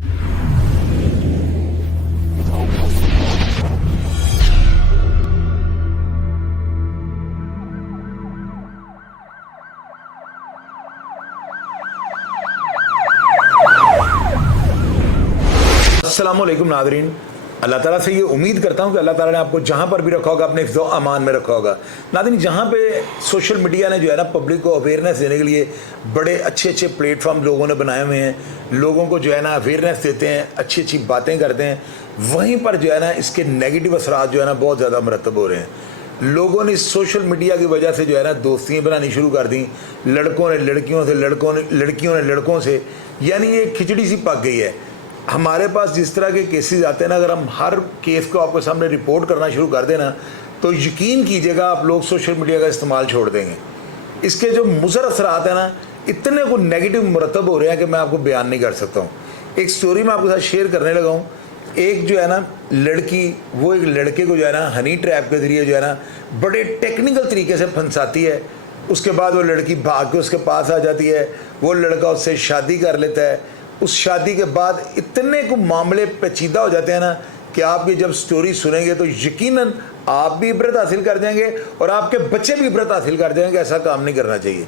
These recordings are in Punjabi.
अस्सलामुअलैकुम नादरीन, अल्लाह ताला से ये उम्मीद करता हूँ कि अल्लाह ताला ने आपको जहाँ पर भी रखा होगा अपने हिफ्ज़ व अमान में रखा होगा। नादरीन, जहाँ पे सोशल मीडिया ने जो है ना पब्लिक को अवेयरनेस देने के लिए बड़े अच्छे अच्छे प्लेटफॉर्म लोगों ने बनाए हुए हैं, लोगों को जो है ना अवेयरनेस देते हैं, अच्छी अच्छी बातें करते हैं, वहीं पर जो है ना इसके नेगेटिव असरात जो है ना बहुत ज़्यादा मरतब हो रहे हैं। लोगों ने सोशल मीडिया की वजह से जो है ना दोस्तियाँ बनानी शुरू कर दी, लड़कों ने लड़कियों से, लड़कियों ने लड़कों से, यानी ये खिचड़ी सी पक गई है। हमारे पास जिस तरह के केसेस आते हैं ना, अगर हम हर केस को आपके सामने रिपोर्ट करना शुरू कर देना तो यकीन कीजिएगा आप लोग सोशल मीडिया का इस्तेमाल छोड़ देंगे। इसके जो मुज़र असरात हैं ना इतने को नेगेटिव मरतब हो रहे हैं कि मैं आपको बयान नहीं कर सकता हूँ। एक स्टोरी मैं आपके साथ शेयर करने लगा हूँ। एक जो है ना लड़की, वो एक लड़के को जो है ना हनी ट्रैप के ज़रिए जो है ना बड़े टेक्निकल तरीके से फंसाती है। उसके बाद वो लड़की भाग के उसके पास आ जाती है, वो लड़का उससे शादी कर लेता है। उस शादी के बाद इतने को मामले पेचीदा हो जाते हैं ना कि आप ये जब स्टोरी सुनेंगे तो यकीनन आप भी इबरत हासिल कर जाएंगे और आपके बच्चे भी इबरत हासिल कर जाएंगे। ऐसा काम नहीं करना चाहिए।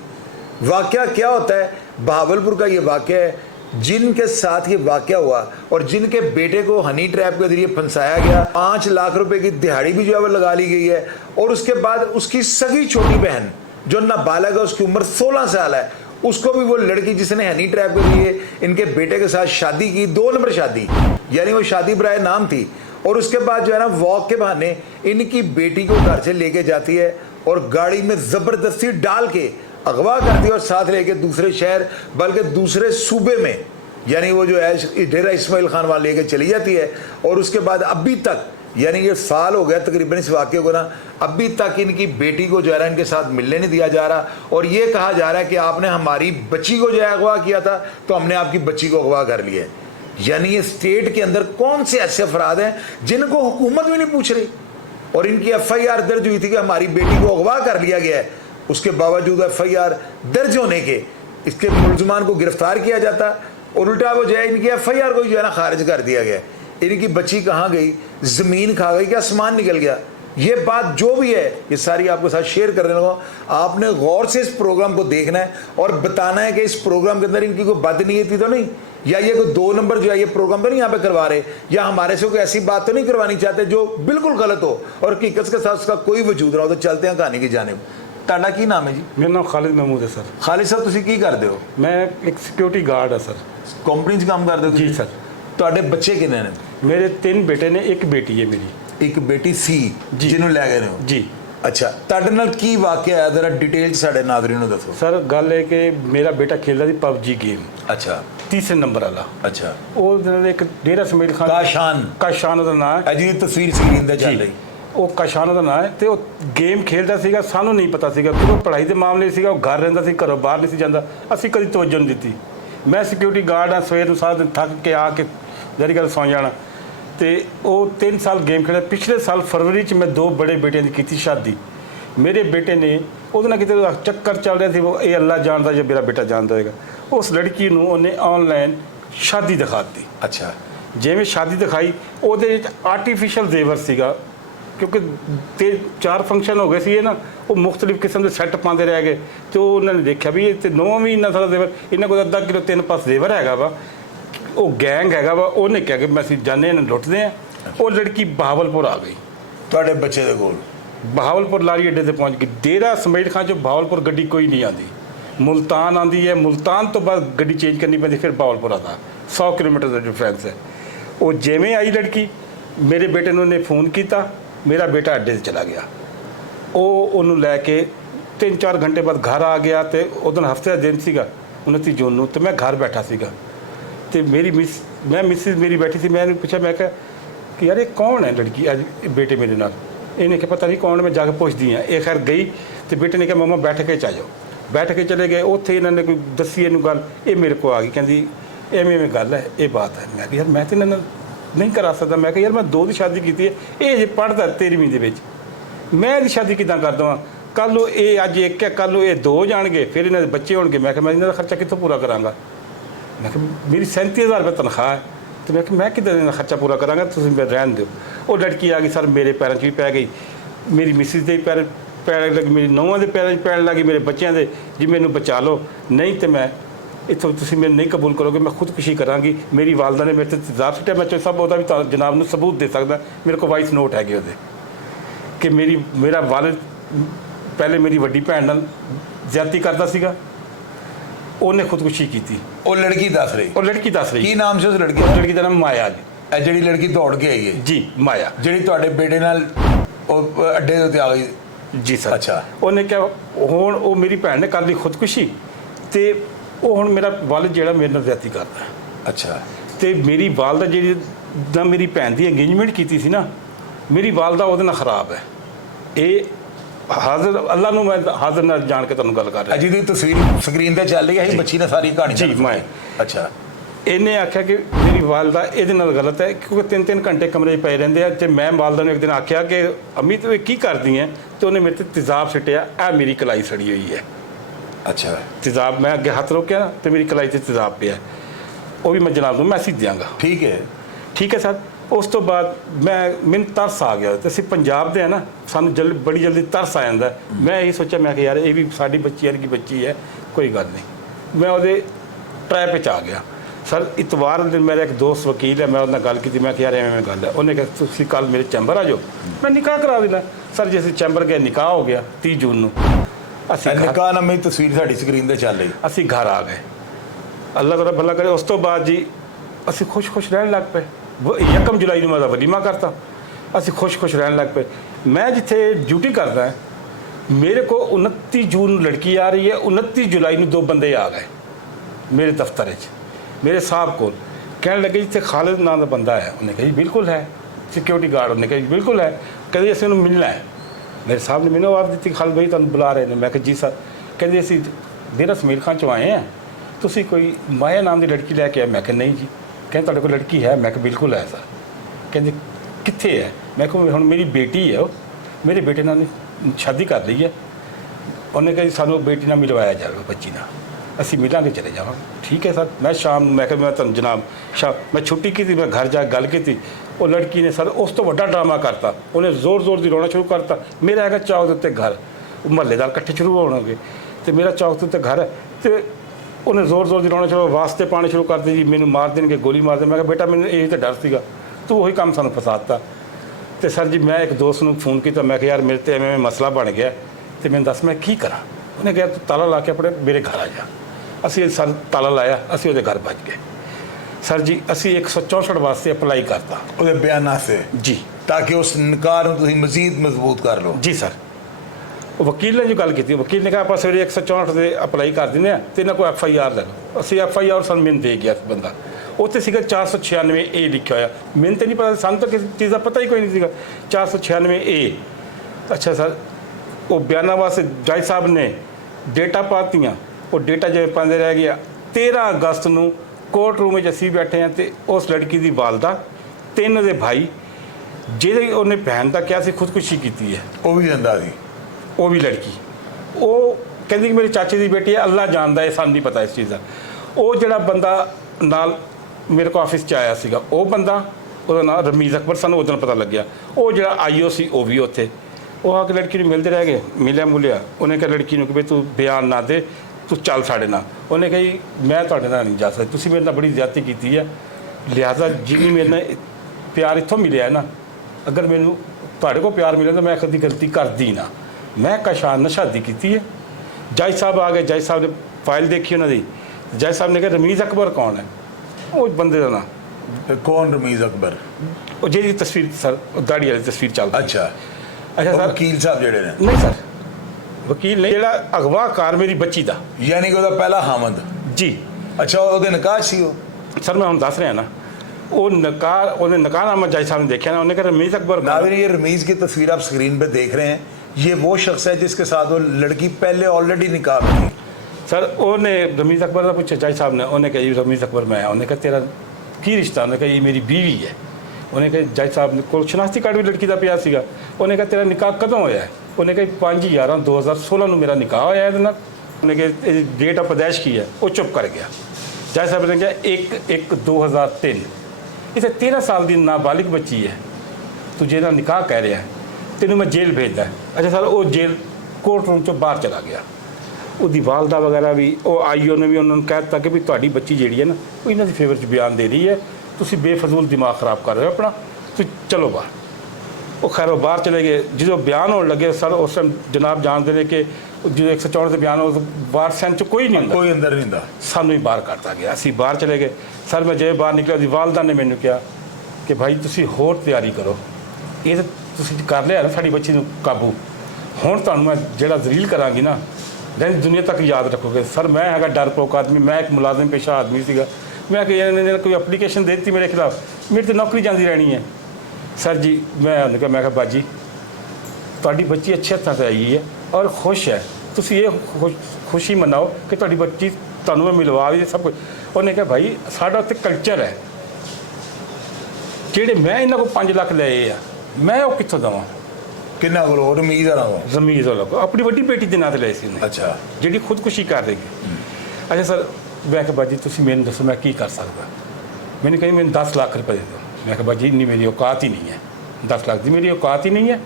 वाक़या क्या होता है, बहावलपुर का ये वाक़या है, जिनके साथ ये वाक़या हुआ और जिनके बेटे को हनी ट्रैप के जरिए फंसाया गया, 5 लाख रुपए की दिहाड़ी भी जो है वो लगा ली गई है। और उसके बाद उसकी सगी छोटी बहन जो नाबालिग है, उसकी उम्र 16 साल है, उसको भी वो लड़की जिसने हनी ट्रैप के लिए इनके बेटे के साथ शादी की, 2 नंबर शादी, यानी वो शादी बराए नाम थी। और उसके बाद जो है ना वॉक के बहाने इनकी बेटी को घर से लेके जाती है और गाड़ी में ज़बरदस्ती डाल के अगवा करती है और साथ लेके दूसरे शहर बल्कि दूसरे सूबे में, यानी वो जो है डेरा इस्माइल खान वाले लेके चली जाती है। और उसके बाद अभी तक, यानी ये साल हो गया तकरीबन इस वाक़े को ना, अभी तक इनकी बेटी को जो है ना इनके साथ मिलने नहीं दिया जा रहा। और ये कहा जा रहा है कि आपने हमारी बच्ची को जो है अगवा किया था तो हमने आपकी बच्ची को अगवा कर लिया है। यानी ये स्टेट के अंदर कौन से ऐसे अफराद हैं जिनको हुकूमत भी नहीं पूछ रही। और इनकी FIR दर्ज हुई थी कि हमारी बेटी को अगवा कर लिया गया है, उसके बावजूद FIR दर्ज होने के इसके मुलजमान को गिरफ्तार किया जाता और उल्टा वो जो है इनकी FIR को जो है ना खारिज कर दिया गया। इनकी बच्ची कहाँ गई, ज़मीन खा गई, क्या आसमान निकल गया। ये बात जो भी है ये सारी आपके साथ शेयर करने लगा। आपने गौर से इस प्रोग्राम को देखना है और बताना है कि इस प्रोग्राम के अंदर इनकी कोई बदनीयती तो नहीं, या ये कोई 2 नंबर जो है ये प्रोग्राम तो नहीं यहाँ पे करवा रहे, या हमारे से कोई ऐसी बात तो नहीं करवानी चाहते जो बिल्कुल गलत हो और हकीकत के साथ उसका कोई वजूद ना हो। तो चलते हैं कहानी की जानिब। ਤੁਹਾਡਾ ਕੀ ਨਾਮ ਹੈ ਜੀ? ਮੇਰਾ ਨਾਮ ਖਾਲਿਦ ਮਹਿਮੂਦ ਹੈ ਸਰ। ਖਾਲਿਦ ਸਾਹਿਬ, ਤੁਸੀਂ ਕੀ ਕਰਦੇ ਹੋ? ਮੈਂ ਇੱਕ ਸਿਕਿਉਰਿਟੀ ਗਾਰਡ ਹਾਂ ਸਰ। ਕੰਪਨੀ 'ਚ ਕੰਮ ਕਰਦੇ ਹੋ? ਜੀ ਸਰ। ਤੁਹਾਡੇ ਬੱਚੇ ਕਿੰਨੇ ਨੇ? ਮੇਰੇ 3 ਬੇਟੇ ਨੇ, ਇੱਕ ਬੇਟੀ ਹੈ ਮੇਰੀ। ਇੱਕ ਬੇਟੀ ਸੀ ਜਿਹਨੂੰ ਲੈ ਗਏ ਨੇ? ਜੀ। ਅੱਛਾ, ਤੁਹਾਡੇ ਨਾਲ ਕੀ ਵਾਕਿਆ ਹੈ, ਜ਼ਰਾ ਡਿਟੇਲ ਸਾਡੇ ਨਾਜ਼ਰੀਨ ਨੂੰ ਦੱਸੋ। ਸਰ ਗੱਲ ਹੈ ਕਿ ਮੇਰਾ ਬੇਟਾ ਖੇਡਦਾ ਸੀ PUBG ਗੇਮ। ਅੱਛਾ। ਤੀਸਰੇ ਨੰਬਰ ਵਾਲਾ। ਅੱਛਾ। ਉਹ ਨਾਲ ਇੱਕ ਡੇਰਾ ਇਸਮਾਈਲ ਖਾਨ, ਕਾਸ਼ਾਨ ਉਹਦਾ ਨਾਮ ਹੈ। ਜਿਹਦੀ ਤਸਵੀਰ ਸਕਰੀਨ ਤੇ ਚੱਲ ਰਹੀ, ਉਹ ਕਾਸ਼ਾਨ ਦਾ ਨਾਮ ਹੈ। ਤੇ ਉਹ ਗੇਮ ਖੇਡਦਾ ਸੀਗਾ, ਸਾਨੂੰ ਨਹੀਂ ਪਤਾ ਸੀਗਾ ਕਿ ਉਹ ਪੜ੍ਹਾਈ ਦੇ ਮਾਮਲੇ ਸੀਗਾ, ਉਹ ਘਰ ਰਹਿੰਦਾ ਸੀ, ਘਰੋਂ ਬਾਹਰ ਨਹੀਂ ਸੀ ਜਾਂਦਾ। ਅਸੀਂ ਕਦੀ ਤਵੱਜੋ ਨਹੀਂ ਦਿੱਤੀ। ਮੈਂ ਸਿਕਿਉਰਿਟੀ ਗਾਰਡ ਹਾਂ, ਸਵੇਰ ਨੂੰ ਸਾਰਾ ਦਿਨ ਥੱਕ ਕੇ ਆ ਕੇ ਜਰੀ ਗੱਲ ਸੌਂ ਜਾਣਾ। ਤੇ ਉਹ 3 ਸਾਲ ਗੇਮ ਖੇਡਿਆ। ਪਿਛਲੇ ਸਾਲ ਫਰਵਰੀ 'ਚ ਮੈਂ 2 ਬੜੇ ਬੇਟਿਆਂ ਦੀ ਕੀਤੀ ਸ਼ਾਦੀ। ਮੇਰੇ ਬੇਟੇ ਨੇ ਉਹਦੇ ਨਾਲ ਕਿਤੇ ਚੱਕਰ ਚੱਲ ਰਿਹਾ ਸੀ, ਇਹ ਅੱਲਾ ਜਾਣਦਾ ਜਾਂ ਮੇਰਾ ਬੇਟਾ ਜਾਣਦਾ ਹੋਏਗਾ। ਉਸ ਲੜਕੀ ਨੂੰ ਉਹਨੇ ਆਨਲਾਈਨ ਸ਼ਾਦੀ ਦਿਖਾਤੀ। ਅੱਛਾ। ਜਿਵੇਂ ਸ਼ਾਦੀ ਦਿਖਾਈ, ਉਹਦੇ ਵਿੱਚ ਆਰਟੀਫਿਸ਼ਲ ਜ਼ੇਵਰ ਸੀਗਾ, ਕਿਉਂਕਿ 4 ਫੰਕਸ਼ਨ ਹੋ ਗਏ ਸੀ ਇਹ ਨਾ, ਉਹ ਮੁਖਤਲਿਫ ਕਿਸਮ ਦੇ ਸੈੱਟ ਪਾਉਂਦੇ ਰਹਿ ਗਏ। ਅਤੇ ਉਹਨਾਂ ਨੇ ਦੇਖਿਆ ਵੀ ਇਹ ਤਾਂ ਨਵਾਂ ਵੀ ਇੰਨਾ ਸਾਰਾ ਜ਼ੇਵਰ, ਇਹਨਾਂ ਕੋਲ ਅੱਧਾ ਕਿਲੋ 3 ਪਾਸ ਜ਼ੇਵਰ ਹੈਗਾ ਵਾ। ਉਹ ਗੈਂਗ ਹੈਗਾ ਵਾ, ਉਹਨੇ ਕਿਹਾ ਕਿ ਮੈਂ ਅਸੀਂ ਜਾਂਦੇ ਹਾਂ ਲੁੱਟਦੇ ਹਾਂ। ਉਹ ਲੜਕੀ ਬਹਾਵਲਪੁਰ ਆ ਗਈ। ਤੁਹਾਡੇ ਬੱਚੇ ਦੇ ਕੋਲ ਬਹਾਵਲਪੁਰ ਲਾਰੀ ਅੱਡੇ 'ਤੇ ਪਹੁੰਚ ਗਈ। ਡੇਰਾ ਇਸਮਾਈਲ ਖਾਨ 'ਚੋਂ ਬਹਾਵਲਪੁਰ ਗੱਡੀ ਕੋਈ ਨਹੀਂ ਆਉਂਦੀ, ਮੁਲਤਾਨ ਆਉਂਦੀ ਹੈ। ਮੁਲਤਾਨ ਤੋਂ ਬਾਅਦ ਗੱਡੀ ਚੇਂਜ ਕਰਨੀ ਪੈਂਦੀ, ਫਿਰ ਬਹਾਵਲਪੁਰ ਆਉਂਦਾ। 100 ਕਿਲੋਮੀਟਰ ਦਾ ਡਿਫਰੈਂਸ ਹੈ। ਉਹ ਜਿਵੇਂ ਆਈ ਲੜਕੀ, ਮੇਰੇ ਬੇਟੇ ਨੂੰ ਉਹਨੇ ਫੋਨ ਕੀਤਾ, ਮੇਰਾ ਬੇਟਾ ਅੱਡੇ 'ਤੇ ਚਲਾ ਗਿਆ। ਉਹ ਉਹਨੂੰ ਲੈ ਕੇ 3-4 ਘੰਟੇ ਬਾਅਦ ਘਰ ਆ ਗਿਆ। ਅਤੇ ਉਦੋਂ ਹਫ਼ਤੇ ਦਾ ਦਿਨ ਸੀਗਾ, 29 ਜੂਨ ਨੂੰ। ਅਤੇ ਮੈਂ ਘਰ ਬੈਠਾ ਸੀਗਾ ਅਤੇ ਮਿਸਿਸ ਮੇਰੀ ਬੈਠੀ ਸੀ। ਮੈਂ ਇਹਨੂੰ ਪੁੱਛਿਆ, ਮੈਂ ਕਿਹਾ ਕਿ ਯਾਰ ਇਹ ਕੌਣ ਹੈ ਲੜਕੀ ਅੱਜ ਬੇਟੇ ਮੇਰੇ ਨਾਲ? ਇਹਨੇ ਕਿਹਾ ਪਤਾ ਨਹੀਂ ਕੌਣ, ਮੈਂ ਜਾ ਕੇ ਪੁੱਛਦੀ ਹਾਂ। ਇਹ ਖੈਰ ਗਈ ਅਤੇ ਬੇਟੇ ਨੇ ਕਿਹਾ ਮੰਮਾ ਬੈਠ ਕੇ ਚ ਆ ਜਾਓ। ਬੈਠ ਕੇ ਚਲੇ ਗਏ। ਉੱਥੇ ਇਹਨਾਂ ਨੇ ਕੋਈ ਦੱਸੀ ਇਹਨੂੰ ਗੱਲ, ਇਹ ਮੇਰੇ ਕੋਲ ਆ ਗਈ, ਕਹਿੰਦੀ ਐਵੇਂ ਗੱਲ ਹੈ, ਇਹ ਬਾਤ ਹੈ। ਮੈਂ ਕਿਹਾ ਯਾਰ ਮੈਂ ਤਾਂ ਇਹਨਾਂ ਨਾਲ ਨਹੀਂ ਕਰਾ ਸਕਦਾ। ਮੈਂ ਕਿਹਾ ਯਾਰ ਮੈਂ 2 ਦੀ ਸ਼ਾਦੀ ਕੀਤੀ ਹੈ, ਇਹ ਜੇ ਪੜ੍ਹਦਾ 13ਵੀਂ ਦੇ ਵਿੱਚ, ਮੈਂ ਇਹਦੀ ਸ਼ਾਦੀ ਕਿੱਦਾਂ ਕਰ ਦੇਵਾਂ? ਕੱਲ੍ਹ ਨੂੰ ਇਹ ਅੱਜ 1 ਹੈ, ਕੱਲ੍ਹ ਨੂੰ ਇਹ 2 ਜਾਣਗੇ, ਫਿਰ ਇਹਨਾਂ ਦੇ ਬੱਚੇ ਹੋਣਗੇ। ਮੈਂ ਕਿਹਾ ਮੈਂ ਇਹਨਾਂ ਦਾ ਖਰਚਾ ਕਿੱਥੋਂ ਪੂਰਾ ਕਰਾਂਗਾ? ਮੈਂ ਕਿਹਾ ਮੇਰੀ 37,000 ਰੁਪਏ ਤਨਖਾਹ ਹੈ, ਤੇ ਮੈਂ ਕਿਹਾ ਮੈਂ ਕਿੱਦਾਂ ਦਾ ਖਰਚਾ ਪੂਰਾ ਕਰਾਂਗਾ, ਤੁਸੀਂ ਮੈਂ ਰਹਿਣ ਦਿਓ। ਉਹ ਲੜਕੀ ਆ ਗਈ ਸਰ, ਮੇਰੇ ਪੈਰਾਂ 'ਚ ਵੀ ਪੈ ਗਈ, ਮੇਰੀ ਮਿਸਿਸ ਦੇ ਪੈਰ ਪੈਣ ਲੱਗੀ, ਮੇਰੀ ਨੂੰਹਾਂ ਦੇ ਪੈਰਾਂ 'ਚ ਪੈਣ ਲੱਗੀ, ਮੇਰੇ ਬੱਚਿਆਂ ਦੇ, ਜੀ ਮੈਨੂੰ ਬਚਾ ਲਓ, ਨਹੀਂ ਤੇ ਮੈਂ ਇੱਥੋਂ ਤੁਸੀਂ ਮੈਨੂੰ ਨਹੀਂ ਕਬੂਲ ਕਰੋਗੇ, ਮੈਂ ਖੁਦਕੁਸ਼ੀ ਕਰਾਂਗੀ। ਮੇਰੀ ਵਾਲਦਾ ਨੇ ਮੇਰੇ ਤੇ ਤੇਜ਼ਾਬ ਸੁੱਟਿਆ, ਮੈਂ ਸਭ ਉਹਦਾ ਵੀ ਜਨਾਬ ਨੂੰ ਸਬੂਤ ਦੇ ਸਕਦਾ, ਮੇਰੇ ਕੋਲ ਵਾਇਸ ਨੋਟ ਹੈਗੇ ਉਹਦੇ, ਕਿ ਮੇਰਾ ਵਾਲਿਦ ਪਹਿਲੇ ਮੇਰੀ ਵੱਡੀ ਭੈਣ ਨਾਲ ਜ਼ਿਆਦਤੀ ਕਰਦਾ ਸੀਗਾ, ਉਹਨੇ ਖੁਦਕੁਸ਼ੀ ਕੀਤੀ। ਉਹ ਲੜਕੀ ਦੱਸ ਰਹੀ, ਉਹ ਲੜਕੀ ਦੱਸ ਰਹੀ। ਕੀ ਨਾਮ ਸੀ ਉਸ ਲੜਕੀ ਉਸ ਦਾ? ਲੜਕੀ ਦਾ ਨਾਮ ਮਾਇਆ ਜੀ। ਇਹ ਜਿਹੜੀ ਲੜਕੀ ਦੌੜ ਕੇ ਆਈ ਹੈ ਜੀ ਮਾਇਆ, ਜਿਹੜੀ ਤੁਹਾਡੇ ਬੇਟੇ ਨਾਲ ਉਹ ਅੱਡੇ ਦੇ ਉੱਤੇ ਆ ਗਈ? ਜੀ ਸਰ। ਅੱਛਾ। ਉਹਨੇ ਕਿਹਾ ਹੁਣ ਉਹ ਮੇਰੀ ਭੈਣ ਨੇ ਕਰ ਲਈ ਖੁਦਕੁਸ਼ੀ, ਤੇ ਉਹ ਹੁਣ ਮੇਰਾ ਵਾਲਿਦ ਜਿਹੜਾ ਮੇਰੇ ਨਾਲ ਜ਼ਿਆਦਤੀ ਕਰਦਾ। ਅੱਛਾ। ਤੇ ਮੇਰੀ ਵਾਲਦਾ ਜਿਹੜੀ ਦਾ ਮੇਰੀ ਭੈਣ ਦੀ ਇੰਗੇਜਮੈਂਟ ਕੀਤੀ ਸੀ ਨਾ, ਮੇਰੀ ਵਾਲਦਾ ਉਹਦੇ ਨਾਲ ਖਰਾਬ ਹੈ। ਇਹ ਹਾਜ਼ਰ ਅੱਲਾ ਨੂੰ ਮੈਂ ਹਾਜ਼ਰ ਨਾਲ ਜਾਣ ਕੇ ਤੁਹਾਨੂੰ ਗੱਲ ਕਰ ਰਿਹਾ। ਜਿਹਦੀ ਤਸਵੀਰ ਸਕਰੀਨ ਤੇ ਚੱਲ ਰਹੀ ਹੈ, ਬੱਚੀ ਨੇ ਸਾਰੀ ਕਹਾਣੀ ਜੀ ਮੈਂ। ਅੱਛਾ। ਇਹਨੇ ਆਖਿਆ ਕਿ ਮੇਰੀ ਵਾਲਦਾ ਇਹਦੇ ਨਾਲ ਗਲਤ ਹੈ, ਕਿਉਂਕਿ 3-3 ਘੰਟੇ ਕਮਰੇ 'ਚ ਪਏ ਰਹਿੰਦੇ ਆ। ਤੇ ਮੈਂ ਵਾਲਦਾ ਨੂੰ ਇੱਕ ਦਿਨ ਆਖਿਆ ਕਿ ਅੰਮੀ ਤੂੰ ਇਹ ਕੀ ਕਰਦੀ ਹੈ, ਤੇ ਉਹਨੇ ਮੇਰੇ ਤੇ ਤੇਜ਼ਾਬ ਸਿੱਟਿਆ, ਇਹ ਮੇਰੀ ਕਲਾਈ ਸੜੀ ਹੋਈ ਹੈ। ਅੱਛਾ। ਤੇਜ਼ਾਬ, ਮੈਂ ਅੱਗੇ ਹੱਥ ਰੋਕਿਆ ਤੇ ਮੇਰੀ ਕਲਾਈ 'ਤੇ ਤੇਜ਼ਾਬ ਪਿਆ, ਉਹ ਵੀ ਮੈਂ ਜਨਾਬ ਨੂੰ ਮੈਸੇਜ ਦਿਆਂਗਾ। ਠੀਕ ਹੈ। ਠੀਕ ਹੈ ਸਰ। ਉਸ ਤੋਂ ਬਾਅਦ ਮੈਨੂੰ ਤਰਸ ਆ ਗਿਆ, ਤੇ ਅਸੀਂ ਪੰਜਾਬ ਦੇ ਆ ਨਾ, ਸਾਨੂੰ ਬੜੀ ਜਲਦੀ ਤਰਸ ਆ ਜਾਂਦਾ। ਮੈਂ ਇਹ ਸੋਚਿਆ, ਮੈਂ ਕਿ ਯਾਰ ਇਹ ਵੀ ਸਾਡੀ ਬੱਚੀ ਵਰਗੀ ਬੱਚੀ ਹੈ, ਕੋਈ ਗੱਲ ਨਹੀਂ। ਮੈਂ ਉਹਦੇ ਟਰੈਪ ਵਿੱਚ ਆ ਗਿਆ ਸਰ। ਇਤਵਾਰ ਦਿਨ ਮੇਰਾ ਇੱਕ ਦੋਸਤ ਵਕੀਲ ਹੈ, ਮੈਂ ਉਹਦੇ ਨਾਲ ਗੱਲ ਕੀਤੀ, ਮੈਂ ਕਿਹਾ ਯਾਰ ਐਵੇਂ ਗੱਲ ਹੈ। ਉਹਨੇ ਕਿਹਾ ਤੁਸੀਂ ਕੱਲ੍ਹ ਮੇਰੇ ਚੈਂਬਰ ਆ ਜਾਓ, ਮੈਂ ਨਿਕਾਹ ਕਰਾ ਦੇਣਾ। ਸਰ ਜੇ ਅਸੀਂ ਚੈਂਬਰ ਗਏ, ਨਿਕਾਹ ਹੋ ਗਿਆ 30 ਜੂਨ ਨੂੰ। ਅਸੀਂ ਨਿਕਾਹ ਨਾਮੀ ਤਸਵੀਰ ਸਾਡੀ ਸਕਰੀਨ ਤੇ ਚੱਲ ਰਹੀ। ਅਸੀਂ ਘਰ ਆ ਗਏ, ਅੱਲਾਹ ਤਾਲਾ ਭਲਾ ਕਰੇ। ਉਸ ਤੋਂ ਬਾਅਦ ਜੀ ਅਸੀਂ ਖੁਸ਼ ਰਹਿਣ ਲੱਗ ਪਏ। 1 ਜੁਲਾਈ ਨੂੰ ਮੈਂ ਵਲੀਮਾ ਕਰਤਾ, ਅਸੀਂ ਖੁਸ਼ ਰਹਿਣ ਲੱਗ ਪਏ। ਮੈਂ ਜਿੱਥੇ ਡਿਊਟੀ ਕਰਦਾ, ਮੇਰੇ ਕੋਲ 29 ਜੂਨ ਨੂੰ ਲੜਕੀ ਆ ਰਹੀ ਹੈ, 29 ਜੁਲਾਈ ਨੂੰ 2 ਬੰਦੇ ਆ ਗਏ ਮੇਰੇ ਦਫ਼ਤਰ 'ਚ, ਮੇਰੇ ਸਾਹਿਬ ਕੋਲ। ਕਹਿਣ ਲੱਗੇ ਜਿੱਥੇ ਖਾਲਿਦ ਨਾਂ ਦਾ ਬੰਦਾ ਹੈ, ਉਹਨੇ ਕਿਹਾ ਜੀ ਬਿਲਕੁਲ ਹੈ। ਸਿਕਿਉਰਿਟੀ ਗਾਰਡ, ਉਹਨੇ ਕਿਹਾ ਜੀ ਬਿਲਕੁਲ ਹੈ। ਕਹਿੰਦੇ ਅਸੀਂ ਉਹਨੂੰ ਮਿਲਣਾ ਹੈ। ਮੇਰੇ ਸਾਹਿਬ ਨੇ ਮੈਨੂੰ ਆਵਾਜ਼ ਦਿੱਤੀ, ਖਾਲਿਦ ਭਾਈ ਤੁਹਾਨੂੰ ਬੁਲਾ ਰਹੇ ਨੇ। ਮੈਂ ਕਿਹਾ ਜੀ ਸਰ। ਕਹਿੰਦੇ ਅਸੀਂ ਡੇਰਾ ਸਮੀਰ ਖਾਨ 'ਚੋਂ ਆਏ ਹਾਂ, ਤੁਸੀਂ ਕੋਈ ਮਾਇਆ ਨਾਮ ਦੀ ਲੜਕੀ ਲੈ ਕੇ ਆਏ? ਮੈਂ ਕਿਹਾ ਨਹੀਂ ਜੀ। ਕਹਿੰਦੇ ਤੁਹਾਡੇ ਕੋਲ ਲੜਕੀ ਹੈ? ਮੈਂ ਕਿਹਾ ਬਿਲਕੁਲ ਹੈ ਸਰ। ਕਹਿੰਦੇ ਕਿੱਥੇ ਹੈ? ਮੈਂ ਕਿਹਾ ਹੁਣ ਮੇਰੀ ਬੇਟੀ ਹੈ, ਉਹ ਮੇਰੇ ਬੇਟੇ ਨਾਲ ਸ਼ਾਦੀ ਕਰ ਲਈ ਹੈ। ਉਹਨੇ ਕਿਹਾ ਜੀ ਸਾਨੂੰ ਬੇਟੀ ਨਾਲ ਮਿਲਵਾਇਆ ਜਾਵੇ, ਬੱਚੀ ਨਾਲ, ਅਸੀਂ ਮਿਲਾਂਗੇ, ਚਲੇ ਜਾਵਾਂਗੇ। ਠੀਕ ਹੈ ਸਰ। ਮੈਂ ਸ਼ਾਮ ਨੂੰ, ਮੈਂ ਕਿਹਾ ਮੈਂ ਤੁਹਾਨੂੰ ਜਨਾਬ ਮੈਂ ਛੁੱਟੀ ਕੀਤੀ, ਮੈਂ ਘਰ ਜਾ ਕੇ ਗੱਲ ਕੀਤੀ। ਉਹ ਲੜਕੀ ਨੇ ਸਰ ਉਸ ਤੋਂ ਵੱਡਾ ਡਰਾਮਾ ਕਰਤਾ, ਉਹਨੇ ਜ਼ੋਰ ਦੀ ਰੋਣਾ ਸ਼ੁਰੂ ਕਰਤਾ। ਮੇਰਾ ਹੈਗਾ ਚੌਕ ਦੇ ਉੱਤੇ ਘਰ, ਮੁਹੱਲੇਦਾਰ ਇਕੱਠੇ ਸ਼ੁਰੂ ਹੋਣਗੇ, ਤੇ ਮੇਰਾ ਚੌਕ ਦੇ ਉੱਤੇ ਘਰ ਹੈ। ਤੇ ਉਹਨੇ ਜ਼ੋਰ ਦੀ ਰੋਣਾ ਸ਼ੁਰੂ, ਵਾਸਤੇ ਪਾਣੇ ਸ਼ੁਰੂ ਕਰਦੇ, ਜੀ ਮੈਨੂੰ ਮਾਰ ਦੇਣਗੇ, ਗੋਲੀ ਮਾਰ ਦੇ। ਮੈਂ ਕਿਹਾ ਬੇਟਾ ਮੈਨੂੰ ਇਹ ਤਾਂ ਡਰ ਸੀਗਾ, ਤੂੰ ਉਹੀ ਕੰਮ ਸਾਨੂੰ ਫਸਾਤਾ। ਤੇ ਸਰ ਜੀ ਮੈਂ ਇੱਕ ਦੋਸਤ ਨੂੰ ਫੋਨ ਕੀਤਾ, ਮੈਂ ਕਿਹਾ ਯਾਰ ਮੇਰੇ ਤੇ ਐਵੇਂ ਮਸਲਾ ਬਣ ਗਿਆ, ਤੇ ਮੈਨੂੰ ਦੱਸ ਮੈਂ ਕੀ ਕਰਾਂ। ਉਹਨੇ ਕਿਹਾ ਤੂੰ ਤਾਲਾ ਲਾ ਕੇ ਆਪਣੇ ਮੇਰੇ ਘਰ ਆ ਜਾ। ਅਸੀਂ ਸਰ ਤਾਲਾ ਲਾਇਆ, ਅਸੀਂ ਉਹਦੇ ਘਰ ਭੱਜ ਗਏ। ਸਰ ਜੀ ਅਸੀਂ 164 ਵਾਸਤੇ ਅਪਲਾਈ ਕਰਤਾ ਉਹਦੇ ਬਿਆਨਾਂ ਸੇ ਜੀ, ਤਾਂ ਕਿ ਉਸ ਨਿਕਾਹ ਨੂੰ ਤੁਸੀਂ ਮਜ਼ੀਦ ਮਜ਼ਬੂਤ ਕਰ ਲਓ। ਜੀ ਸਰ। ਉਹ ਵਕੀਲ ਨੇ ਜੋ ਗੱਲ ਕੀਤੀ, ਵਕੀਲ ਨੇ ਕਿਹਾ ਆਪਾਂ ਸਵੇਰੇ 164 ਦੇ ਅਪਲਾਈ ਕਰ ਦਿੰਦੇ ਹਾਂ, ਤੇ ਇਹਨਾਂ ਕੋਈ FIR ਲੈ ਲਓ। ਅਸੀਂ FIR ਸਾਨੂੰ ਮੈਨੂੰ ਦੇ ਗਿਆ ਬੰਦਾ, ਉੱਥੇ ਸੀਗਾ 496A ਲਿਖਿਆ ਹੋਇਆ। ਮੈਨੂੰ ਤਾਂ ਨਹੀਂ ਪਤਾ, ਸਾਨੂੰ ਤਾਂ ਕਿਸੇ ਚੀਜ਼ ਦਾ ਪਤਾ ਹੀ ਕੋਈ ਨਹੀਂ ਸੀਗਾ। 496A। ਅੱਛਾ ਸਰ। ਉਹ ਬਿਆਨਾਂ ਵਾਸਤੇ ਜੱਜ ਸਾਹਿਬ ਨੇ ਡੇਟਾ ਪਾਤੀਆਂ, ਉਹ ਡੇਟਾ ਜਿਵੇਂ ਪਾਉਂਦੇ ਰਹਿ ਗਿਆ। 13 ਅਗਸਤ ਨੂੰ ਕੋਰਟ ਰੂਮ ਵਿੱਚ ਅਸੀਂ ਬੈਠੇ ਹਾਂ, ਤੇ ਉਸ ਲੜਕੀ ਦੀ ਵਾਲਦਾ, 3 ਦੇ ਭਾਈ, ਜਿਹਦੇ ਉਹਨੇ ਭੈਣ ਦਾ ਕਿਹਾ ਸੀ ਖੁਦਕੁਸ਼ੀ ਕੀਤੀ ਹੈ, ਉਹ ਵੀ ਜਾਂਦਾ ਸੀ। ਉਹ ਵੀ ਲੜਕੀ, ਉਹ ਕਹਿੰਦੀ ਕਿ ਮੇਰੇ ਚਾਚੇ ਦੀ ਬੇਟੀ ਹੈ, ਅੱਲਾ ਜਾਣਦਾ ਹੈ, ਸਾਨੂੰ ਨਹੀਂ ਪਤਾ ਇਸ ਚੀਜ਼ ਦਾ। ਉਹ ਜਿਹੜਾ ਬੰਦਾ ਨਾਲ ਮੇਰੇ ਕੋਲ ਆਫਿਸ 'ਚ ਆਇਆ ਸੀਗਾ, ਉਹ ਬੰਦਾ, ਉਹਦਾ ਨਾਮ ਰਮੀਜ਼ ਅਕਬਰ, ਸਾਨੂੰ ਉਦੋਂ ਪਤਾ ਲੱਗਿਆ। ਉਹ ਜਿਹੜਾ IO ਸੀ, ਉਹ ਵੀ ਉੱਥੇ। ਉਹ ਆ ਕੇ ਲੜਕੀ ਨੂੰ ਮਿਲਦੇ ਰਹਿ ਗਏ, ਮਿਲਿਆ। ਉਹਨੇ ਕਿਹਾ ਲੜਕੀ ਨੂੰ ਕਿ ਵੀ ਤੂੰ ਬਿਆਨ ਨਾ ਦੇ, ਤੂੰ ਚੱਲ ਸਾਡੇ ਨਾਲ। ਉਹਨੇ ਕਿਹਾ ਜੀ ਮੈਂ ਤੁਹਾਡੇ ਨਾਲ ਨਹੀਂ ਜਾ ਸਕਦਾ, ਤੁਸੀਂ ਮੇਰੇ ਨਾਲ ਬੜੀ ਜ਼ਿਆਦਤੀ ਕੀਤੀ ਹੈ, ਲਿਹਾਜ਼ਾ ਜਿੰਨੀ ਮੇਰੇ ਨਾਲ ਪਿਆਰ ਇੱਥੋਂ ਮਿਲਿਆ ਨਾ, ਅਗਰ ਮੈਨੂੰ ਤੁਹਾਡੇ ਕੋਲ ਪਿਆਰ ਮਿਲਿਆ ਤਾਂ ਮੈਂ ਕਦੀ ਗਲਤੀ ਕਰਦੀ ਨਾ। ਮੈਂ ਕਸ਼ਾਨ ਸ਼ਾਦੀ ਕੀਤੀ ਹੈ। ਜੱਜ ਸਾਹਿਬ ਆ ਗਏ, ਜੱਜ ਸਾਹਿਬ ਨੇ ਫਾਈਲ ਦੇਖੀ ਉਹਨਾਂ ਦੀ। ਜੱਜ ਸਾਹਿਬ ਨੇ ਕਿਹਾ ਰਮੀਜ਼ ਅਕਬਰ ਕੌਣ ਹੈ? ਉਹ ਬੰਦੇ ਦਾ ਨਾਮ। ਕੌਣ ਰਮੀਜ਼ ਅਕਬਰ? ਉਹ ਜਿਹੜੀ ਤਸਵੀਰ ਸਰ, ਦਾੜੀ ਵਾਲੀ ਤਸਵੀਰ ਚੱਲਦੀ। ਅੱਛਾ ਸਰ। ਵਕੀਲ ਸਾਹਿਬ ਜਿਹੜੇ ਨੇ? ਨਹੀਂ ਸਰ, ਵਕੀਲ ਨਹੀਂ, ਜਿਹੜਾ ਅਗਵਾਕਾਰ ਮੇਰੀ ਬੱਚੀ ਦਾ, ਯਾਨੀ ਕਿ ਉਹਦਾ ਪਹਿਲਾ ਹਾਮਦ। ਜੀ। ਅੱਛਾ, ਉਹਦੇ ਨਿਕਾਹ ਸੀ ਉਹ? ਸਰ ਮੈਂ ਹੁਣ ਦੱਸ ਰਿਹਾ ਨਾ, ਉਹ ਨਿਕਾਹ, ਉਹने निकाहनामा जज साहब ने देखा ना, उन्होंने कहा रमीज़ अकबर। नाज़रीन, ये रमीज़ की तस्वीर आप स्क्रीन पे देख रहे हैं, ये वो शख्स है जिसके साथ वो लड़की पहले ऑलरेडी निकाह में थी। सर उन्हें रमीज़ अकबर का पूछा जज साहब ने, उन्हें कहा रमीज़ अकबर मैं, उन्हें कहा तेरा की रिश्ता? उन्हें कहा ये मेरी बीवी है। उन्हें कहा जज साहब ने को शनाख्ती कार्ड भी लड़की का पिया सीगा। उन्हें कहा तेरा निकाह कदों होया है? उन्हें कहा 5/11/2016 ਨੂੰ ਮੇਰਾ ਨਿਕਾਹ ਹੋਇਆ ਇਹਦੇ ਨਾਲ। ਉਹਨੇ ਕਿ ਡੇਟ ਆਫ ਪੈਦਾਇਸ਼ ਕੀ ਹੈ? ਉਹ ਚੁੱਪ ਕਰ ਗਿਆ। ਜੱਜ ਸਾਹਿਬ ਨੇ ਕਿਹਾ 1/1/2003। ਇੱਥੇ 13 ਸਾਲ ਦੀ ਨਾਬਾਲਿਗ ਬੱਚੀ ਹੈ, ਤੂੰ ਜਿਹਦਾ ਨਿਕਾਹ ਕਹਿ ਰਿਹਾ ਤੈਨੂੰ ਮੈਂ ਜੇਲ੍ਹ ਭੇਜਦਾ। ਅੱਛਾ ਸਰ, ਉਹ ਜੇਲ੍ਹ ਕੋਰਟ ਰੂਮ ਚੋਂ ਬਾਹਰ ਚਲਾ ਗਿਆ। ਉਹਦੀ ਵਾਲਦਾ ਵਗੈਰਾ ਵੀ, ਉਹ ਆਈਓ ਨੇ ਵੀ ਉਹਨਾਂ ਨੂੰ ਕਹਿ ਦਿੱਤਾ ਕਿ ਵੀ ਤੁਹਾਡੀ ਬੱਚੀ ਜਿਹੜੀ ਹੈ ਨਾ ਉਹ ਇਹਨਾਂ ਦੀ ਫੇਵਰ 'ਚ ਬਿਆਨ ਦੇ ਰਹੀ ਹੈ, ਤੁਸੀਂ ਬੇਫਜ਼ੂਲ ਦਿਮਾਗ ਖਰਾਬ ਕਰ ਰਹੇ ਹੋ ਆਪਣਾ, ਤੁਸੀਂ ਚਲੋ ਬਾਹਰ। ਉਹ ਖੈਰ ਉਹ ਬਾਹਰ ਚਲੇ ਗਏ। ਜਦੋਂ ਬਿਆਨ ਹੋਣ ਲੱਗੇ ਸਰ, ਉਸ ਟਾਈਮ ਜਨਾਬ ਜਾਣਦੇ ਨੇ ਕਿ ਜਦੋਂ 164 ਦੇ ਬਿਆਨ ਹੋ ਬਾਹਰ ਸੈਨ 'ਚ ਕੋਈ ਨਹੀਂ ਹੁੰਦਾ, ਕੋਈ ਅੰਦਰ ਨਹੀਂ ਹੁੰਦਾ, ਸਾਨੂੰ ਹੀ ਬਾਹਰ ਕੱਢਤਾ ਗਿਆ। ਅਸੀਂ ਬਾਹਰ ਚਲੇ ਗਏ। ਸਰ ਮੈਂ ਜਿਵੇਂ ਬਾਹਰ ਨਿਕਲਿਆ, ਉਹਦੀ ਵਾਲਦਾ ਨੇ ਮੈਨੂੰ ਕਿਹਾ ਕਿ ਭਾਈ ਤੁਸੀਂ ਹੋਰ ਤਿਆਰੀ ਕਰੋ, ਇਹ ਤਾਂ ਤੁਸੀਂ ਕਰ ਲਿਆ ਨਾ ਸਾਡੀ ਬੱਚੀ ਨੂੰ ਕਾਬੂ, ਹੁਣ ਤੁਹਾਨੂੰ ਮੈਂ ਜਿਹੜਾ ਜ਼ਲੀਲ ਕਰਾਂਗੀ ਨਾ ਰਹਿੰਦੀ ਦੁਨੀਆ ਤੱਕ ਯਾਦ ਰੱਖੋਗੇ। ਸਰ ਮੈਂ ਹੈਗਾ ਡਰਪੋਕ ਆਦਮੀ, ਮੈਂ ਇੱਕ ਮੁਲਾਜ਼ਮ ਪੇਸ਼ਾ ਆਦਮੀ ਸੀਗਾ। ਮੈਂ ਕਿ ਇਹਨਾਂ ਨੇ ਕੋਈ ਐਪਲੀਕੇਸ਼ਨ ਦੇ ਦਿੱਤੀ ਮੇਰੇ ਖਿਲਾਫ, ਮੇਰੀ ਤਾਂ ਨੌਕਰੀ ਜਾਂਦੀ ਰਹਿਣੀ ਹੈ। ਸਰ ਜੀ ਮੈਂ ਕਿਹਾ ਬਾਜੀ ਤੁਹਾਡੀ ਬੱਚੀ ਅੱਛੇ ਹੱਥਾਂ 'ਤੇ ਆਈ ਹੈ ਔਰ ਖੁਸ਼ ਹੈ, ਤੁਸੀਂ ਇਹ ਖੁਸ਼ੀ ਮਨਾਓ ਕਿ ਤੁਹਾਡੀ ਬੱਚੀ ਤੁਹਾਨੂੰ ਮੈਂ ਮਿਲਵਾ ਵੀ ਸਭ ਕੁਝ। ਉਹਨੇ ਕਿਹਾ ਭਾਈ ਸਾਡਾ ਉੱਥੇ ਕਲਚਰ ਹੈ, ਜਿਹੜੇ ਮੈਂ ਇਹਨਾਂ ਕੋਲ 5 ਲੱਖ ਲਏ ਆ ਮੈਂ ਉਹ ਕਿੱਥੋਂ ਦੇਵਾਂ। ਕਿੰਨਾ ਕੋਲ ਉਹ ਰਮੀਜ਼ ਆ ਨਾ ਜ਼ਮੀਨ ਉਹ ਲੋਕ ਆਪਣੀ ਵੱਡੀ ਬੇਟੀ ਦੇ ਨਾਂ 'ਤੇ ਲਏ ਸੀ ਉਹਨੇ, ਅੱਛਾ, ਜਿਹੜੀ ਖੁਦਕੁਸ਼ੀ ਕਰ ਰਹੀ ਹੈ। ਅੱਛਾ ਸਰ ਮੈਂ ਕਿਹਾ ਬਾਜੀ ਤੁਸੀਂ ਮੈਨੂੰ ਦੱਸੋ ਮੈਂ ਕੀ ਕਰ ਸਕਦਾ। ਮੈਨੂੰ ਕਹੀ ਮੈਨੂੰ 10 ਲੱਖ ਰੁਪਏ ਦੇ ਦਿਓ। ਮੈਂ ਕਿਹਾ ਬਾਜੀ ਇੰਨੀ ਮੇਰੀ ਔਕਾਤ ਹੀ ਨਹੀਂ ਹੈ, 10 ਲੱਖ ਦੀ ਮੇਰੀ ਔਕਾਤ ਹੀ ਨਹੀਂ ਹੈ।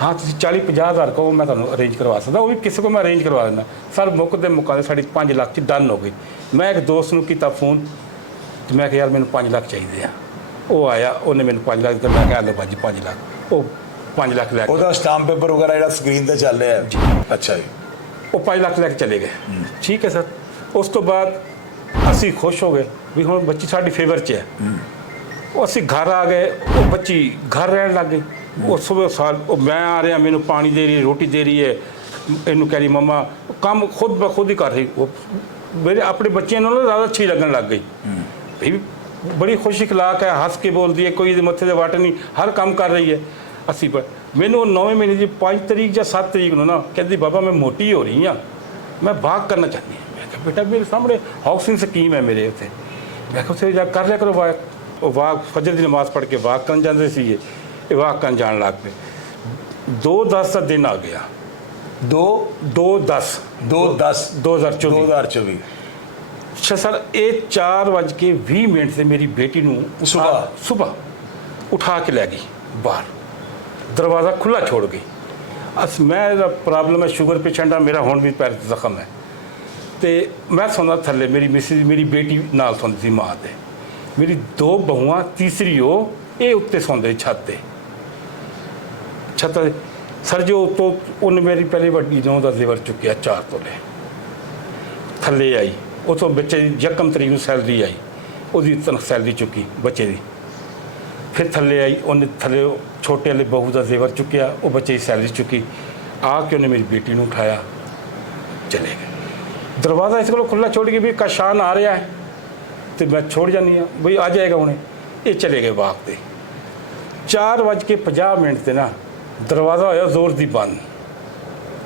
ਹਾਂ ਤੁਸੀਂ 40-50 ਹਜ਼ਾਰ ਕਹੋ ਮੈਂ ਤੁਹਾਨੂੰ ਅਰੇਂਜ ਕਰਵਾ ਸਕਦਾ, ਉਹ ਵੀ ਕਿਸੇ ਕੋਲ ਮੈਂ ਅਰੇਂਜ ਕਰਵਾ ਦਿੰਦਾ। ਸਰ ਮੁੱਕਦੇ ਸਾਡੀ 5 ਲੱਖ 'ਚ ਡਨ ਹੋ ਗਈ। ਮੈਂ ਇੱਕ ਦੋਸਤ ਨੂੰ ਕੀਤਾ ਫੋਨ ਤੇ ਮੈਂ ਕਿਹਾ ਯਾਰ ਮੈਨੂੰ 5 ਲੱਖ ਚਾਹੀਦੇ ਆ। ਉਹ ਆਇਆ, ਉਹਨੇ ਮੈਨੂੰ 5 ਲੱਖ ਦਿੱਤਾ। ਮੈਂ ਕਿਹਾ ਲਓ ਬਾਜੀ 5 ਲੱਖ। ਉਹ 5 ਲੱਖ ਲੈ ਕੇ, ਉਹਦਾ ਸਟਾਂਪ ਪੇਪਰ ਵਗੈਰਾ ਜਿਹੜਾ ਸਕਰੀਨ ਤੇ ਚੱਲ ਰਿਹਾ ਜੀ, ਅੱਛਾ ਜੀ, ਉਹ 5 ਲੱਖ ਲੈ ਕੇ ਚਲੇ ਗਏ। ਠੀਕ ਹੈ ਸਰ। ਉਸ ਤੋਂ ਬਾਅਦ ਅਸੀਂ ਖੁਸ਼ ਹੋ ਗਏ ਵੀ ਹੁਣ ਬੱਚੀ ਸਾਡੀ ਫੇਵਰ 'ਚ ਹੈ। ਉਹ ਅਸੀਂ ਘਰ ਆ ਗਏ, ਉਹ ਬੱਚੀ ਘਰ ਰਹਿਣ ਲੱਗ ਗਈ। ਉਹ ਸਵੇਰ ਸਾਲ ਉਹ ਮੈਂ ਆ ਰਿਹਾ, ਮੈਨੂੰ ਪਾਣੀ ਦੇ ਰਹੀ ਹੈ, ਰੋਟੀ ਦੇ ਰਹੀ ਹੈ, ਇਹਨੂੰ ਕਹਿ ਰਹੀ ਮੰਮਾ, ਕੰਮ ਖੁਦ ਬ ਖੁਦ ਹੀ ਕਰ ਰਹੀ। ਉਹ ਮੇਰੇ ਆਪਣੇ ਬੱਚਿਆਂ ਨੂੰ ਜ਼ਿਆਦਾ ਅੱਛੀ ਲੱਗਣ ਲੱਗ ਗਈ। ਵੀ ਬੜੀ ਖੁਸ਼ੀ ਖਲਾਕ ਹੈ, ਹੱਸ ਕੇ ਬੋਲਦੀ ਹੈ, ਕੋਈ ਇਹਦੇ ਮੱਥੇ 'ਤੇ ਵੱਟ ਨਹੀਂ, ਹਰ ਕੰਮ ਕਰ ਰਹੀ ਹੈ। ਅਸੀਂ ਮੈਨੂੰ ਉਹ 9ਵੇਂ ਮਹੀਨੇ ਦੀ 5 ਤਰੀਕ ਜਾਂ 7 ਤਰੀਕ ਨੂੰ ਨਾ ਕਹਿੰਦੀ ਬਾਬਾ ਮੈਂ ਮੋਟੀ ਹੋ ਰਹੀ ਹਾਂ, ਮੈਂ ਵਾਕ ਕਰਨਾ ਚਾਹੁੰਦੀ ਹਾਂ। ਮੈਂ ਕਿਹਾ ਬੇਟਾ ਮੇਰੇ ਸਾਹਮਣੇ ਹਾਊਸਿੰਗ ਸਕੀਮ ਹੈ ਮੇਰੇ ਉੱਥੇ, ਮੈਂ ਕਿਹਾ ਉੱਥੇ ਜਾ ਕਰ ਲਿਆ ਕਰੋ ਵਾਕ। ਉਹ ਵਾਕ ਫਜਰ ਦੀ ਨਮਾਜ਼ ਪੜ੍ਹ ਕੇ ਵਾਕ ਕਰਨ ਜਾਂਦੇ ਸੀ, ਇਹ ਵਾਕ ਕਰਨ ਜਾਣ ਲੱਗ ਪਏ। 2/10 ਦਾ ਦਿਨ ਆ ਗਿਆ। 2/10 2024। ਅੱਛਾ ਸਰ, ਇਹ 4:20 ਤੇ ਮੇਰੀ ਬੇਟੀ ਨੂੰ ਸੁਬਹ ਉਠਾ ਕੇ ਲੈ ਗਈ ਬਾਹਰ, ਦਰਵਾਜ਼ਾ ਖੁੱਲ੍ਹਾ ਛੋੜ ਗਈ। ਮੈਂ ਇਹਦਾ ਪ੍ਰੋਬਲਮ ਹੈ, ਸ਼ੂਗਰ ਪੇਸ਼ੈਂਟ ਆ, ਮੇਰਾ ਹੁਣ ਵੀ ਪੈਰ 'ਤੇ ਜ਼ਖਮ ਹੈ। ਅਤੇ ਮੈਂ ਸੌਂਦਾ ਥੱਲੇ, ਮੇਰੀ ਬੇਟੀ ਨਾਲ ਸੌਂਦੀ ਸੀ ਮਾਂ ਦੇ, ਮੇਰੀ 2 ਬਹੂਆਂ, ਤੀਸਰੀ ਇਹ ਉੱਤੇ ਸੌਂਦੇ ਛੱਤ 'ਤੇ। ਸਰ ਜੋ ਉੱਤੋਂ ਉਹਨੇ ਮੇਰੀ ਪਹਿਲੀ ਵੱਡੀ ਨੂੰਹ ਦਾ ਜ਼ੇਵਰ ਚੁੱਕਿਆ 4 ਤੋਲੇ, ਥੱਲੇ ਆਈ। ਉੱਥੋਂ ਬੱਚੇ ਦੀ ਯਕਮ ਤਰੀਕ ਨੂੰ ਸੈਲਰੀ ਆਈ, ਉਹਦੀ ਸੈਲਰੀ ਚੁੱਕੀ ਬੱਚੇ ਦੀ। ਫਿਰ ਥੱਲੇ ਆਈ, ਉਹਨੇ ਥੱਲੇ ਛੋਟੇ ਵਾਲੇ ਬਹੂ ਦਾ ਜ਼ੇਵਰ ਚੁੱਕਿਆ, ਉਹ ਬੱਚੇ ਦੀ ਸੈਲਰੀ ਚੁੱਕੀ। ਆ ਕੇ ਉਹਨੇ ਮੇਰੀ ਬੇਟੀ ਨੂੰ ਉਠਾਇਆ, ਚਲੇ ਗਏ। ਦਰਵਾਜ਼ਾ ਇਸ ਕੋਲੋਂ ਖੁੱਲ੍ਹਾ ਛੋੜ ਕੇ ਵੀ ਕਾਸ਼ਾਨ ਆ ਰਿਹਾ ਹੈ ਤੇ ਮੈਂ ਛੋੜ ਜਾਂਦੀ ਹਾਂ ਬਈ ਆ ਜਾਏਗਾ ਹੁਣੇ। ਇਹ ਚਲੇ ਗਏ ਬਾਗ 'ਤੇ। 4:50 ਤੇ ਨਾ ਦਰਵਾਜ਼ਾ ਹੋਇਆ ਜ਼ੋਰ ਦੀ ਬੰਦ,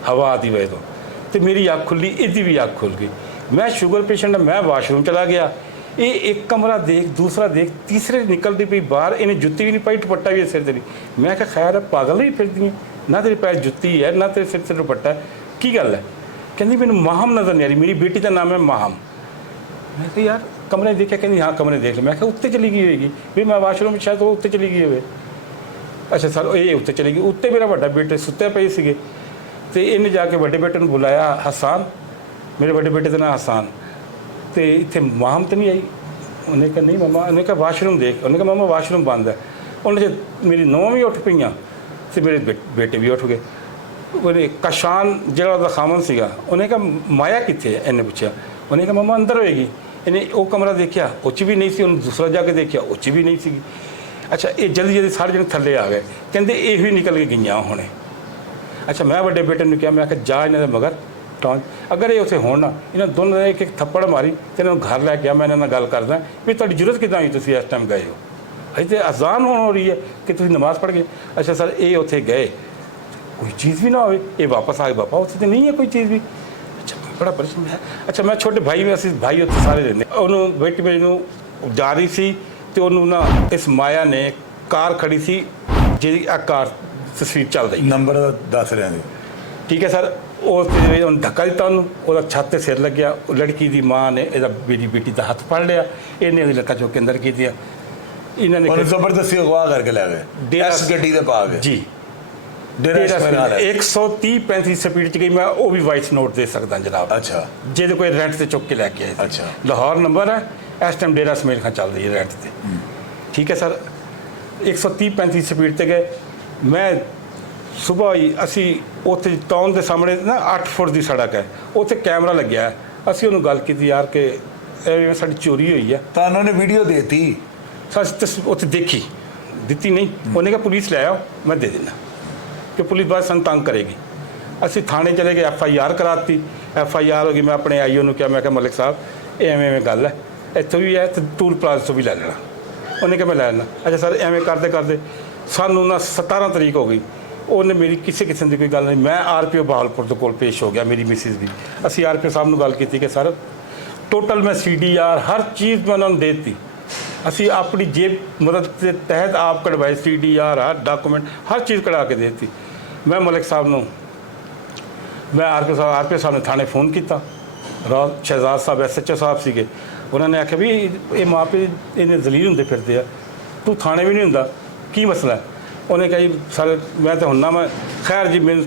ਹਵਾ ਆਦੀ ਵਜ੍ਹਾ ਤੋਂ, ਅਤੇ ਮੇਰੀ ਅੱਖ ਖੁੱਲੀ, ਇਹਦੀ ਵੀ ਅੱਖ ਖੁੱਲ ਗਈ। ਮੈਂ ਸ਼ੂਗਰ ਪੇਸ਼ੈਂਟ, ਮੈਂ ਵਾਸ਼ਰੂਮ ਚਲਾ ਗਿਆ। ਇਹ ਇੱਕ ਕਮਰਾ ਦੇਖ, ਦੂਸਰਾ ਦੇਖ, ਤੀਸਰੇ ਨਿਕਲਦੀ ਪਈ ਬਾਹਰ। ਇਹਨੇ ਜੁੱਤੀ ਵੀ ਨਹੀਂ ਪਾਈ, ਦੁਪੱਟਾ ਵੀ ਸਿਰ 'ਤੇ ਨਹੀਂ। ਮੈਂ ਕਿਹਾ ਖੈਰ ਹੈ, ਪਾਗਲ ਨਹੀਂ ਫਿਰਦੀ ਹੈ, ਨਾ ਤੇਰੇ ਪੈਰ ਜੁੱਤੀ ਹੈ, ਨਾ ਤੇਰੇ ਸਿਰ 'ਤੇ ਦੁਪੱਟਾ ਹੈ, ਕੀ ਗੱਲ ਹੈ? ਕਹਿੰਦੀ ਮੈਨੂੰ ਮਾਹਮ ਨਜ਼ਰ ਨਹੀਂ ਆ ਰਹੀ, ਮੇਰੀ ਬੇਟੀ ਦਾ ਨਾਮ ਹੈ ਮਾਹਮ। ਮੈਂ ਕਿਹਾ ਯਾਰ ਕਮਰੇ ਦੇਖਿਆ? ਕਹਿੰਦੀ ਹਾਂ ਕਮਰੇ ਦੇਖ ਲਏ। ਮੈਂ ਕਿਹਾ ਉੱਤੇ ਚਲੀ ਗਈ ਹੋਏਗੀ, ਵੀ ਮੈਂ ਵਾਸ਼ਰੂਮ ਵਿੱਚ ਸ਼ਾਇਦ ਉਹ ਉੱਤੇ ਚਲੀ ਗਈ ਹੋਵੇ। ਅੱਛਾ ਸਰ, ਇਹ ਉੱਤੇ ਚਲੀ ਗਈ। ਉੱਤੇ ਮੇਰਾ ਵੱਡਾ ਬੇਟੇ ਸੁੱਤੇ ਪਏ ਸੀਗੇ, ਅਤੇ ਇਹਨੇ ਜਾ ਕੇ ਵੱਡੇ ਬੇਟੇ ਨੂੰ ਬੁਲਾਇਆ, ਹਸਾਨ, ਮੇਰੇ ਵੱਡੇ ਬੇਟੇ ਦਾ ਨਾਮ ਹਸਾਨ, ਅਤੇ ਇੱਥੇ ਮਾਹਮ ਤਾਂ ਨਹੀਂ ਆਈ? ਉਹਨੇ ਕਿਹਾ ਨਹੀਂ ਮੰਮਾ। ਉਹਨੇ ਕਿਹਾ ਵਾਸ਼ਰੂਮ ਦੇਖ। ਉਹਨੇ ਕਿਹਾ ਮੰਮਾ ਵਾਸ਼ਰੂਮ ਬੰਦ ਹੈ। ਉਹਨੇ ਜੇ ਮੇਰੀ ਨੂੰਹ ਵੀ ਉੱਠ ਪਈਆਂ ਅਤੇ ਮੇਰੇ ਬੇਟੇ ਵੀ ਉੱਠ ਗਏ। ਉਹਨੇ ਕਾਸ਼ਾਨ ਜਿਹੜਾ ਉਹਦਾ ਖਾਮਨ ਸੀਗਾ, ਉਹਨੇ ਕਿਹਾ ਮਾਇਆ ਕਿੱਥੇ ਹੈ? ਇਹਨੇ ਪੁੱਛਿਆ। ਉਹਨੇ ਕਿਹਾ ਮੰਮਾ ਅੰਦਰ ਹੋਏਗੀ। ਇਹਨੇ ਉਹ ਕਮਰਾ ਦੇਖਿਆ, ਉਹ 'ਚ ਵੀ ਨਹੀਂ ਸੀ। ਉਹਨੇ ਦੂਸਰਾ ਜਾ ਕੇ ਦੇਖਿਆ, ਉਹ 'ਚ ਵੀ ਨਹੀਂ ਸੀਗੀ। ਅੱਛਾ, ਇਹ ਜਲਦੀ ਸਾਰੇ ਜਣੇ ਥੱਲੇ ਆ ਗਏ, ਕਹਿੰਦੇ ਇਹ ਹੀ ਨਿਕਲ ਕੇ ਗਈਆਂ ਹੁਣੇ। ਅੱਛਾ, ਮੈਂ ਵੱਡੇ ਬੇਟੇ ਨੂੰ ਕਿਹਾ, ਮੈਂ ਕਿਹਾ ਜਾ ਇਹਨਾਂ ਦੇ ਮਗਰ ਟੌਂਚ, ਅਗਰ ਇਹ ਉੱਥੇ ਹੋਣ ਨਾ, ਇਹਨਾਂ ਦੋਨਾਂ ਨੇ ਇੱਕ ਥੱਪੜ ਮਾਰੀ ਅਤੇ ਇਹਨਾਂ ਨੂੰ ਘਰ ਲੈ ਕੇ ਆ, ਮੈਂ ਇਹਨਾਂ ਨਾਲ ਗੱਲ ਕਰਦਾ ਵੀ ਤੁਹਾਡੀ ਜ਼ਰੂਰਤ ਕਿੱਦਾਂ ਹੋਈ, ਤੁਸੀਂ ਇਸ ਟਾਈਮ ਗਏ ਹੋ? ਅਜੇ ਤਾਂ ਅਜ਼ਾਨ ਹੋਣ ਹੋ ਰਹੀ ਹੈ ਕਿ ਤੁਸੀਂ ਨਮਾਜ਼ ਪੜ੍ਹ ਗਏ। ਅੱਛਾ ਸਰ, ਇਹ ਉੱਥੇ ਗਏ, ਕੋਈ ਚੀਜ਼ ਵੀ ਨਾ ਹੋਵੇ, ਇਹ ਵਾਪਸ ਆ ਗਏ, ਬਾਪਾ ਉੱਥੇ ਤਾਂ ਨਹੀਂ ਹੈ ਕੋਈ ਚੀਜ਼ ਵੀ। ਅੱਛਾ, ਬੜਾ ਪਰੇਸ਼ਾਨ ਹੈ। ਅੱਛਾ, ਮੈਂ ਛੋਟੇ ਭਾਈ, ਅਸੀਂ ਭਾਈ ਉੱਥੇ ਸਾਰੇ ਰਹਿੰਦੇ। ਉਹਨੂੰ ਬੇਟੀ ਮੇਰੀ ਨੂੰ ਜਾ ਰਹੀ ਸੀ, ਅਤੇ ਉਹਨੂੰ ਨਾ ਇਸ ਮਾਇਆ ਨੇ ਕਾਰ ਖੜੀ ਸੀ, ਜਿਹਦੀ ਆ ਕਾਰ ਤਸਵੀਰ ਚੱਲ ਰਹੀ, ਨੰਬਰ ਦੱਸ ਰਿਹਾ ਜੀ। ਠੀਕ ਹੈ ਸਰ। ਉਹ ਉਹਨੇ ਧੱਕਾ ਦਿੱਤਾ, ਉਹਦਾ ਛੱਤ 'ਤੇ ਸਿਰ ਲੱਗਿਆ। ਉਹ ਲੜਕੀ ਦੀ ਮਾਂ ਨੇ ਮੇਰੀ ਬੇਟੀ ਦਾ ਹੱਥ ਫੜ ਲਿਆ, ਇਹਨੇ ਉਹਦੀ ਲੱਤਾਂ ਚੁੱਕ ਕੇ ਅੰਦਰ ਕੀਤੀਆਂ। ਇਹਨਾਂ ਨੇ ਉਹਨੂੰ ਜ਼ਬਰਦਸਤੀ ਅਗਵਾ ਕਰਕੇ ਲੈ ਗਏ ਡੇਰਾ- ਇਸ ਗੱਡੀ ਦੇ ਪਾ ਗਏ ਜੀ ਡੇਰਾ ਇਸਮਾਈਲ ਖਾਨ ਹੈ। 130-35 ਸਪੀਡ 'ਚ ਗਈ। ਮੈਂ ਉਹ ਵੀ ਵਾਇਸ ਨੋਟ ਦੇ ਸਕਦਾ ਜਨਾਬ, ਅੱਛਾ ਜਿਹਦੇ ਕੋਈ ਰੈਂਟ ਤੇ ਚੁੱਕ ਕੇ ਲੈ ਕੇ ਆਏ ਸੀ। ਅੱਛਾ। ਲਾਹੌਰ ਨੰਬਰ ਹੈ, ਇਸ ਟਾਈਮ ਡੇਰਾ ਇਸਮਾਈਲ ਖਾਨ ਚੱਲ ਰਹੀ ਹੈ ਰੈਂਟ ਤੇ। ਠੀਕ ਹੈ ਸਰ, 130-35 ਸਪੀਡ ਤੇ ਗਏ। ਮੈਂ ਸਵੇਰ ਹੀ ਅਸੀਂ ਉੱਥੇ ਟਾਊਨ ਦੇ ਸਾਹਮਣੇ ਨਾ 8 ਫੁੱਟ ਦੀ ਸੜਕ ਹੈ, ਉੱਥੇ ਕੈਮਰਾ ਲੱਗਿਆ ਹੈ। ਅਸੀਂ ਉਹਨੂੰ ਗੱਲ ਕੀਤੀ ਯਾਰ ਕਿ ਇਹ ਸਾਡੀ ਚੋਰੀ ਹੋਈ ਹੈ। ਤਾਂ ਉਹਨਾਂ ਨੇ ਵੀਡੀਓ ਦੇਤੀ ਅਸੀਂ ਉੱਥੇ ਦੇਖੀ, ਦਿੱਤੀ ਨਹੀਂ। ਉਹਨੇ ਕਿਹਾ ਪੁਲਿਸ ਲੈ ਆਓ, ਮੈਂ ਦੇ ਦੇਣਾ ਕਿ ਪੁਲਿਸ ਬਾਅਦ ਸਾਨੂੰ ਤੰਗ ਕਰੇਗੀ। ਅਸੀਂ ਥਾਣੇ ਚਲੇ ਗਏ, FIR ਕਰਾਤੀ। FIR ਹੋ ਗਈ। ਮੈਂ ਆਪਣੇ IO ਨੂੰ ਕਿਹਾ, ਮੈਂ ਕਿਹਾ ਮਲਿਕ ਸਾਹਿਬ ਇਹ ਐਵੇਂ ਗੱਲ ਹੈ, ਇੱਥੋਂ ਵੀ ਹੈ ਤੇ ਟੂਲ ਪਲਾਜ਼ਾ ਤੋਂ ਵੀ ਲੈ ਲੈਣਾ। ਉਹਨੇ ਕਿਹਾ ਮੈਂ ਲੈ ਲੈਣਾ। ਅੱਛਾ ਸਰ, ਐਵੇਂ ਕਰਦੇ ਕਰਦੇ ਸਾਨੂੰ ਨਾ 17 ਤਰੀਕ ਹੋ ਗਈ। ਉਹਨੇ ਮੇਰੀ ਕਿਸੇ ਕਿਸਮ ਦੀ ਕੋਈ ਗੱਲ ਨਹੀਂ। ਮੈਂ RPO ਬਹਾਵਲਪੁਰ ਦੇ ਕੋਲ ਪੇਸ਼ ਹੋ ਗਿਆ, ਮੇਰੀ ਮਿਸਿਸ ਵੀ। ਅਸੀਂ RPO ਸਾਹਿਬ ਨੂੰ ਗੱਲ ਕੀਤੀ ਕਿ ਸਰ ਟੋਟਲ ਮੈਂ CDR ਹਰ ਚੀਜ਼ ਮੈਂ ਉਹਨਾਂ ਨੂੰ ਦੇ ਦਿੱਤੀ। ਅਸੀਂ ਆਪਣੀ ਜੇਬ ਮਦਦ ਦੇ ਤਹਿਤ ਆਪ ਕਢਵਾਏ CDR, ਹਰ ਡਾਕੂਮੈਂਟ, ਹਰ ਚੀਜ਼ ਕਢਾ ਕੇ ਦੇ ਦਿੱਤੀ। ਮੈਂ ਮਲਿਕ ਸਾਹਿਬ ਨੂੰ, ਮੈਂ RPO ਸਾਹਿਬ ਨੇ ਥਾਣੇ ਫੋਨ ਕੀਤਾ। ਰਾਜ ਸ਼ਹਿਜ਼ਾਦ ਸਾਹਿਬ SHO ਸਾਹਿਬ ਸੀਗੇ। ਉਹਨਾਂ ਨੇ ਆਖਿਆ ਵੀ ਇਹ ਮਾਪੇ ਇਹਨੇ ਜ਼ਲੀਲ ਹੁੰਦੇ ਫਿਰਦੇ ਆ, ਤੂੰ ਥਾਣੇ ਵੀ ਨਹੀਂ ਹੁੰਦਾ, ਕੀ ਮਸਲਾ ਹੈ? ਉਹਨੇ ਕਿਹਾ ਜੀ ਸਰ ਮੈਂ ਤਾਂ ਹੁੰਨਾ ਮੈਂ। ਖੈਰ ਜੀ, ਮੈਨੂੰ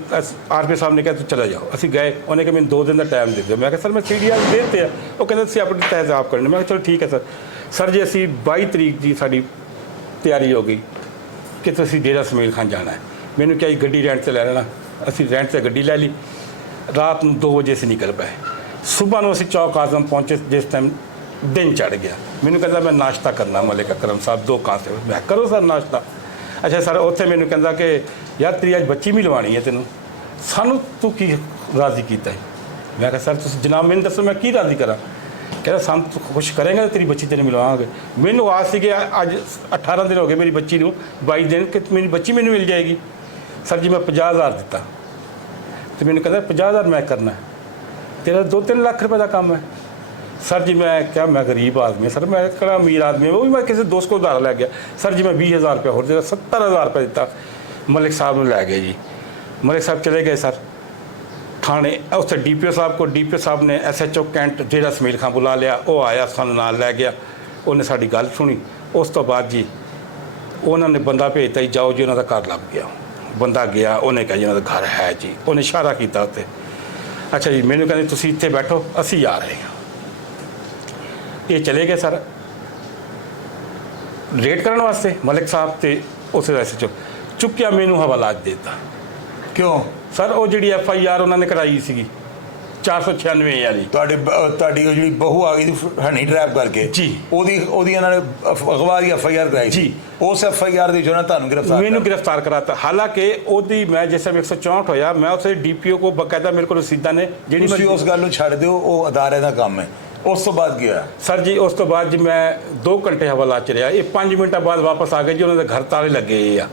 RPO ਸਾਹਿਬ ਨੇ ਕਿਹਾ ਤੂੰ ਚਲਾ ਜਾਓ। ਅਸੀਂ ਗਏ। ਉਹਨੇ ਕਿਹਾ ਮੈਨੂੰ 2 ਦਿਨ ਦਾ ਟਾਈਮ ਦੇ ਦਿਓ। ਮੈਂ ਕਿਹਾ ਸਰ ਮੈਂ CDR ਦੇ ਦਿੱਤੇ ਆ। ਉਹ ਕਹਿੰਦੇ ਤੁਸੀਂ ਆਪਣੀ ਤਹਿਤ ਆਪ ਕਰਨੇ। ਮੈਂ ਕਿਹਾ ਚਲੋ ਠੀਕ ਹੈ ਸਰ। ਸਰ ਜੀ ਅਸੀਂ 22 ਤਰੀਕ ਦੀ ਸਾਡੀ ਤਿਆਰੀ ਹੋ ਗਈ ਕਿ ਤੁਸੀਂ ਡੇਰਾ ਇਸਮਾਈਲ ਖਾਨ ਜਾਣਾ ਹੈ। ਮੈਨੂੰ ਕਿਹਾ ਜੀ ਗੱਡੀ ਰੈਂਟ 'ਤੇ ਲੈ ਲੈਣਾ। ਅਸੀਂ ਰੈਂਟ 'ਤੇ ਗੱਡੀ ਲੈ ਲਈ। ਰਾਤ ਨੂੰ 2 ਵਜੇ ਅਸੀਂ ਨਿਕਲ ਪਏ। ਸਵੇਰ ਨੂੰ ਅਸੀਂ ਚੌਕ ਆਜ਼ਮ ਪਹੁੰਚੇ, ਜਿਸ ਟਾਈਮ ਦਿਨ ਚੜ੍ਹ ਗਿਆ। ਮੈਨੂੰ ਕਹਿੰਦਾ ਮੈਂ ਨਾਸ਼ਤਾ ਕਰਨਾ ਮਲਿਕ ਅਕਰਮ ਸਾਹਿਬ 2 ਕਾਂਸੇ। ਮੈਂ ਕਰੋ ਸਰ ਨਾਸ਼ਤਾ। ਅੱਛਾ ਸਰ, ਉੱਥੇ ਮੈਨੂੰ ਕਹਿੰਦਾ ਕਿ ਯਾਰ ਤੇਰੀ ਅੱਜ ਬੱਚੀ ਵੀ ਲਵਾਉਣੀ ਹੈ ਤੈਨੂੰ, ਸਾਨੂੰ ਤੂੰ ਕੀ ਰਾਜ਼ੀ ਕੀਤਾ ਹੈ? ਮੈਂ ਕਿਹਾ ਸਰ ਤੁਸੀਂ ਜਨਾਬ ਮੈਨੂੰ ਦੱਸੋ ਮੈਂ ਕੀ ਰਾਜ਼ੀ ਕਰਾਂ? ਕਹਿੰਦਾ ਸਾਨੂੰ ਤੂੰ ਖੁਸ਼ ਕਰੇਗਾ ਤੇਰੀ ਬੱਚੀ ਤੈਨੂੰ ਮਿਲਵਾਵਾਂਗੇ। ਮੈਨੂੰ ਆਸ ਸੀ ਕਿ ਅੱਜ 18 ਦਿਨ ਹੋ ਗਏ ਮੇਰੀ ਬੱਚੀ ਨੂੰ, 22 ਦਿਨ ਕਿ ਮੇਰੀ ਬੱਚੀ ਮੈਨੂੰ ਮਿਲ ਜਾਏਗੀ। ਸਰ ਜੀ ਮੈਂ 50,000 ਦਿੱਤਾ ਅਤੇ ਮੈਨੂੰ ਕਹਿੰਦਾ 50,000 ਮੈਂ ਕਰਨਾ, ਤੇਰਾ 2-3 ਲੱਖ ਰੁਪਏ ਦਾ ਕੰਮ ਹੈ। ਸਰ ਜੀ ਮੈਂ ਕਿਹਾ ਮੈਂ ਗਰੀਬ ਆਦਮੀ ਸਰ, ਮੈਂ ਕਿਹੜਾ ਅਮੀਰ ਆਦਮੀ, ਉਹ ਵੀ ਮੈਂ ਕਿਸੇ ਦੋਸਤ ਕੋਲ ਉਧਾਰ ਲੈ ਗਿਆ। ਸਰ ਜੀ ਮੈਂ 20,000 ਰੁਪਏ ਹੋਰ ਦਿੱਤਾ, 70,000 ਰੁਪਏ ਦਿੱਤਾ। ਮਲਿਕ ਸਾਹਿਬ ਨੂੰ ਲੈ ਗਏ ਜੀ। ਮਲਿਕ ਸਾਹਿਬ ਚਲੇ ਗਏ ਸਰ ਥਾਣੇ। ਉੱਥੇ DPO ਸਾਹਿਬ ਕੋਲ, DPO ਸਾਹਿਬ ਨੇ SHO ਕੈਂਟ ਡੇਰਾ ਇਸਮਾਈਲ ਖਾਨ ਬੁਲਾ ਲਿਆ। ਉਹ ਆਇਆ, ਸਾਨੂੰ ਨਾਲ ਲੈ ਗਿਆ। ਉਹਨੇ ਸਾਡੀ ਗੱਲ ਸੁਣੀ। ਉਸ ਤੋਂ ਬਾਅਦ ਜੀ ਉਹਨਾਂ ਨੇ ਬੰਦਾ ਭੇਜਤਾ ਜੀ, ਜਾਓ ਜੀ ਉਹਨਾਂ ਦਾ ਘਰ ਲੱਭ ਗਿਆ। ਬੰਦਾ ਗਿਆ, ਉਹਨੇ ਕਿਹਾ ਜੀ ਉਹਨਾਂ ਦਾ ਘਰ ਹੈ ਜੀ। ਉਹਨੇ ਇਸ਼ਾਰਾ ਕੀਤਾ ਉੱਤੇ। ਅੱਛਾ ਜੀ, ਮੈਨੂੰ ਕਹਿੰਦੇ ਤੁਸੀਂ ਇੱਥੇ ਬੈਠੋ, ਅਸੀਂ ਆ ਰਹੇ ਹਾਂ। ਇਹ ਚਲੇ ਗਏ ਸਰ ਰੇਡ ਕਰਨ ਵਾਸਤੇ। ਮਲਿਕ ਸਾਹਿਬ ਤੇ ਉਸ SHO ਚੁੱਕਿਆ, ਮੈਨੂੰ ਹਵਾਲਾ ਦੇ ਦਿੱਤਾ। ਕਿਉਂ? ਸਰ ਉਹ ਜਿਹੜੀ FIR ਉਹਨਾਂ ਨੇ ਕਰਾਈ ਸੀਗੀ 496 ਵਾਲੀ, ਤੁਹਾਡੀ ਉਹ ਜਿਹੜੀ ਬਹੂ ਆ ਗਈ ਸੀ ਹਨੀ ਟਰੈਪ ਕਰਕੇ ਜੀ, ਉਹਦੀ ਇਹਨਾਂ ਨੇ ਅਗਵਾ ਦੀ FIR ਕਰਾਈ ਸੀ ਜੀ। ਉਸ FIR ਦੀ ਜੋ ਨਾ ਤੁਹਾਨੂੰ ਮੈਨੂੰ ਗ੍ਰਿਫਤਾਰ ਕਰਾਤਾ। ਹਾਲਾਂਕਿ ਉਹਦੀ ਮੈਂ ਜਿਸ ਟਾਈਮ 164 ਹੋਇਆ, ਮੈਂ ਉੱਥੇ DPO ਕੋ ਬਕਾਇਦਾ ਮੇਰੇ ਕੋਲ ਰਸੀਦਾਂ ਨੇ ਜਿਹੜੀ ਤੁਸੀਂ ਉਸ ਗੱਲ ਨੂੰ ਛੱਡ ਦਿਓ, ਉਹ ਅਦਾਰੇ ਦਾ ਕੰਮ ਹੈ। ਉਸ ਤੋਂ ਬਾਅਦ ਕੀ ਹੋਇਆ? ਸਰ ਜੀ ਉਸ ਤੋਂ ਬਾਅਦ ਜੀ ਮੈਂ 2 ਘੰਟੇ ਹਵਾਲਾ 'ਚ ਰਿਹਾ। ਇਹ 5 ਮਿੰਟਾਂ ਬਾਅਦ ਵਾਪਸ ਆ ਗਏ ਜੀ। ਉਹਨਾਂ ਦੇ ਘਰ ਤਾਲੇ ਲੱਗੇ ਆ।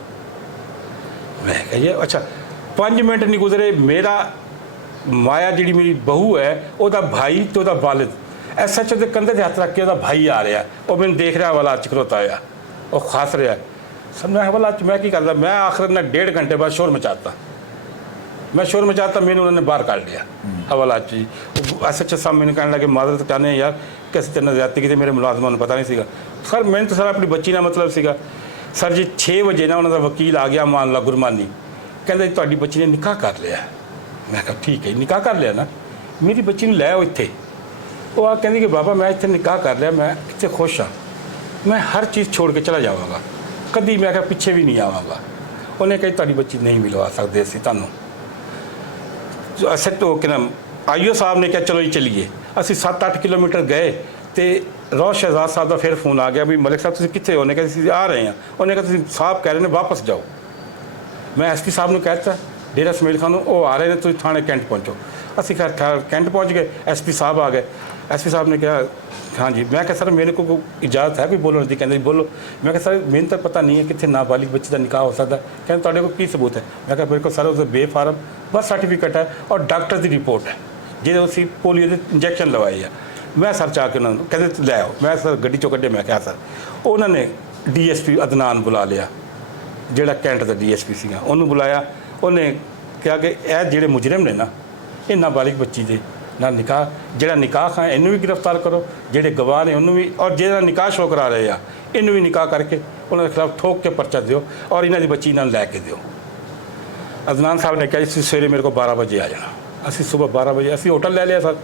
ਮੈਂ ਕਿਹਾ ਜੀ ਅੱਛਾ 5 ਮਿੰਟ ਨਹੀਂ ਗੁਜ਼ਰੇ, ਮੇਰਾ ਮਾਇਆ ਜਿਹੜੀ ਮੇਰੀ ਬਹੂ ਹੈ, ਉਹਦਾ ਭਾਈ ਤੇ ਉਹਦਾ ਵਾਲਿਦ SHO ਦੇ ਕੰਧੇ 'ਤੇ ਹੱਥ ਰੱਖ ਕੇ ਉਹਦਾ ਭਾਈ ਆ ਰਿਹਾ। ਉਹ ਮੈਨੂੰ ਦੇਖ ਰਿਹਾ, ਹਵਾਲਾ 'ਚ ਖਲੋਤਾ ਹੋਇਆ, ਉਹ ਖਾਸ ਰਿਹਾ। ਸਰ ਮੈਂ ਹਵਾਲਾ 'ਚ ਮੈਂ ਕੀ ਕਰਦਾ, ਮੈਂ ਆਖਰ ਨਾਲ 1.5 ਘੰਟੇ ਬਾਅਦ ਸ਼ੋਰ ਮਚਾਤਾ। ਮੈਨੂੰ ਉਹਨਾਂ ਨੇ ਬਾਹਰ ਕੱਢ ਲਿਆ ਹਵਾਲਾ 'ਚ ਜੀ। SHO ਸਾਹਿਬ ਮੈਨੂੰ ਕਹਿਣ ਲੱਗੇ ਮਾਜ਼ਰਤ ਚਾਹੁੰਦੇ ਯਾਰ ਕਿਸੇ ਤਰ੍ਹਾਂ ਜ਼ਿਆਦਤੀ ਕੀਤੀ, ਮੇਰੇ ਮੁਲਾਜ਼ਮਾਂ ਨੂੰ ਪਤਾ ਨਹੀਂ ਸੀਗਾ। ਸਰ ਮੈਨੂੰ ਤਾਂ ਸਰ ਆਪਣੀ ਬੱਚੀ ਨਾਲ ਮਤਲਬ ਸੀਗਾ। ਸਰ ਜੀ 6 ਵਜੇ ਨਾ ਉਹਨਾਂ ਦਾ ਵਕੀਲ ਆ ਗਿਆ, ਮਾਨਲਾ ਗੁਰਮਾਨੀ, ਕਹਿੰਦਾ ਜੀ ਤੁਹਾਡੀ ਬੱਚੀ ਨੇ ਨਿਕਾਹ ਕਰ ਲਿਆ। ਮੈਂ ਕਿਹਾ ਠੀਕ ਹੈ, ਨਿਕਾਹ ਕਰ ਲਿਆ ਨਾ, ਮੇਰੀ ਬੱਚੀ ਨੂੰ ਲੈ ਆਓ ਇੱਥੇ। ਉਹ ਆ ਕਹਿੰਦੀ ਕਿ ਬਾਬਾ ਮੈਂ ਇੱਥੇ ਨਿਕਾਹ ਕਰ ਲਿਆ, ਮੈਂ ਇੱਥੇ ਖੁਸ਼ ਹਾਂ, ਮੈਂ ਹਰ ਚੀਜ਼ ਛੋੜ ਕੇ ਚਲਾ ਜਾਵਾਂਗਾ, ਕਦੀ ਮੈਂ ਕਿਹਾ ਪਿੱਛੇ ਵੀ ਨਹੀਂ ਆਵਾਂਗਾ। ਉਹਨੇ ਕਹੀ ਤੁਹਾਡੀ ਬੱਚੀ ਨਹੀਂ ਮਿਲਵਾ ਸਕਦੇ ਅਸੀਂ ਤੁਹਾਨੂੰ। SHO ਕਿ ਨਾਮ IO ਸਾਹਿਬ ਨੇ ਕਿਹਾ ਚਲੋ ਜੀ ਚਲੀਏ। ਅਸੀਂ 7-8 ਕਿਲੋਮੀਟਰ ਗਏ ਤੇ ਰੋਜ਼ ਸ਼ਹਿਜ਼ਾਦ ਸਾਹਿਬ ਦਾ ਫਿਰ ਫੋਨ ਆ ਗਿਆ ਵੀ ਮਲਿਕ ਸਾਹਿਬ ਤੁਸੀਂ ਕਿੱਥੇ ਹੋ? ਉਹਨੇ ਕਿਹਾ ਅਸੀਂ ਆ ਰਹੇ ਹਾਂ। ਉਹਨੇ ਕਿਹਾ ਤੁਸੀਂ ਸਾਹਿਬ ਕਹਿ ਰਹੇ ਨੇ ਵਾਪਸ ਜਾਓ। ਮੈਂ SP ਸਾਹਿਬ ਨੂੰ ਕਹਿ ਦਿੱਤਾ ਡੇਰਾ ਇਸਮਾਈਲ ਖਾਨ ਨੂੰ, ਉਹ ਆ ਰਹੇ ਨੇ, ਤੁਸੀਂ ਥਾਣੇ ਕੈਂਟ ਪਹੁੰਚੋ। ਅਸੀਂ ਕੈਂਟ ਪਹੁੰਚ ਗਏ। SP ਸਾਹਿਬ ਆ ਗਏ। SP ਸਾਹਿਬ ਨੇ ਕਿਹਾ हाँ जी। मैं क्या सर मेरे को इजाज़त है कोई बोलने की? कहते बोलो। मैं क्या सर मैंने तो पता नहीं है कितने नाबालिग बच्चे का निकाह हो सकता है। कहते तुहाडे को की सबूत है? मैं क्या मेरे को सर उस बेफारम बस सर्टिफिकेट है और डॉक्टर की रिपोर्ट है जो असी पोलियो के इंजैक्शन लवाए है। मैं सर चाह के उन्होंने कहते लै आओ। मैं सर गड्डी चो कढ़े। मैं क्या सर उन्होंने DSP अदनान बुला लिया जोड़ा कैंट का DSP सीगा, उन्होंने बुलाया। उन्हें कहा कि यह जोड़े मुजरिम ने ना ये नाबालिग बच्ची के ना निकाह जोड़ा निकाह है इनू भी गिरफ्तार करो, जोड़े गवाह ने उन्होंने भी, और जो निकाह शो करा रहे हैं ਇਹਨੂੰ ਵੀ ਨਿਕਾਹ ਕਰਕੇ ਉਹਨਾਂ ਦੇ ਖਿਲਾਫ ਠੋਕ ਕੇ ਪਰਚਾ ਦਿਓ ਔਰ ਇਹਨਾਂ ਦੀ ਬੱਚੀ ਇਹਨਾਂ ਨੂੰ ਲੈ ਕੇ ਦਿਓ। ਅਦਨਾਨ ਸਾਹਿਬ ਨੇ ਕਿਹਾ ਜੀ ਸਵੇਰੇ ਮੇਰੇ ਕੋਲ 12 ਵਜੇ ਆ ਜਾਣਾ। ਅਸੀਂ ਸਵੇਰ 12 ਵਜੇ ਅਸੀਂ ਹੋਟਲ ਲੈ ਲਿਆ ਸਰ,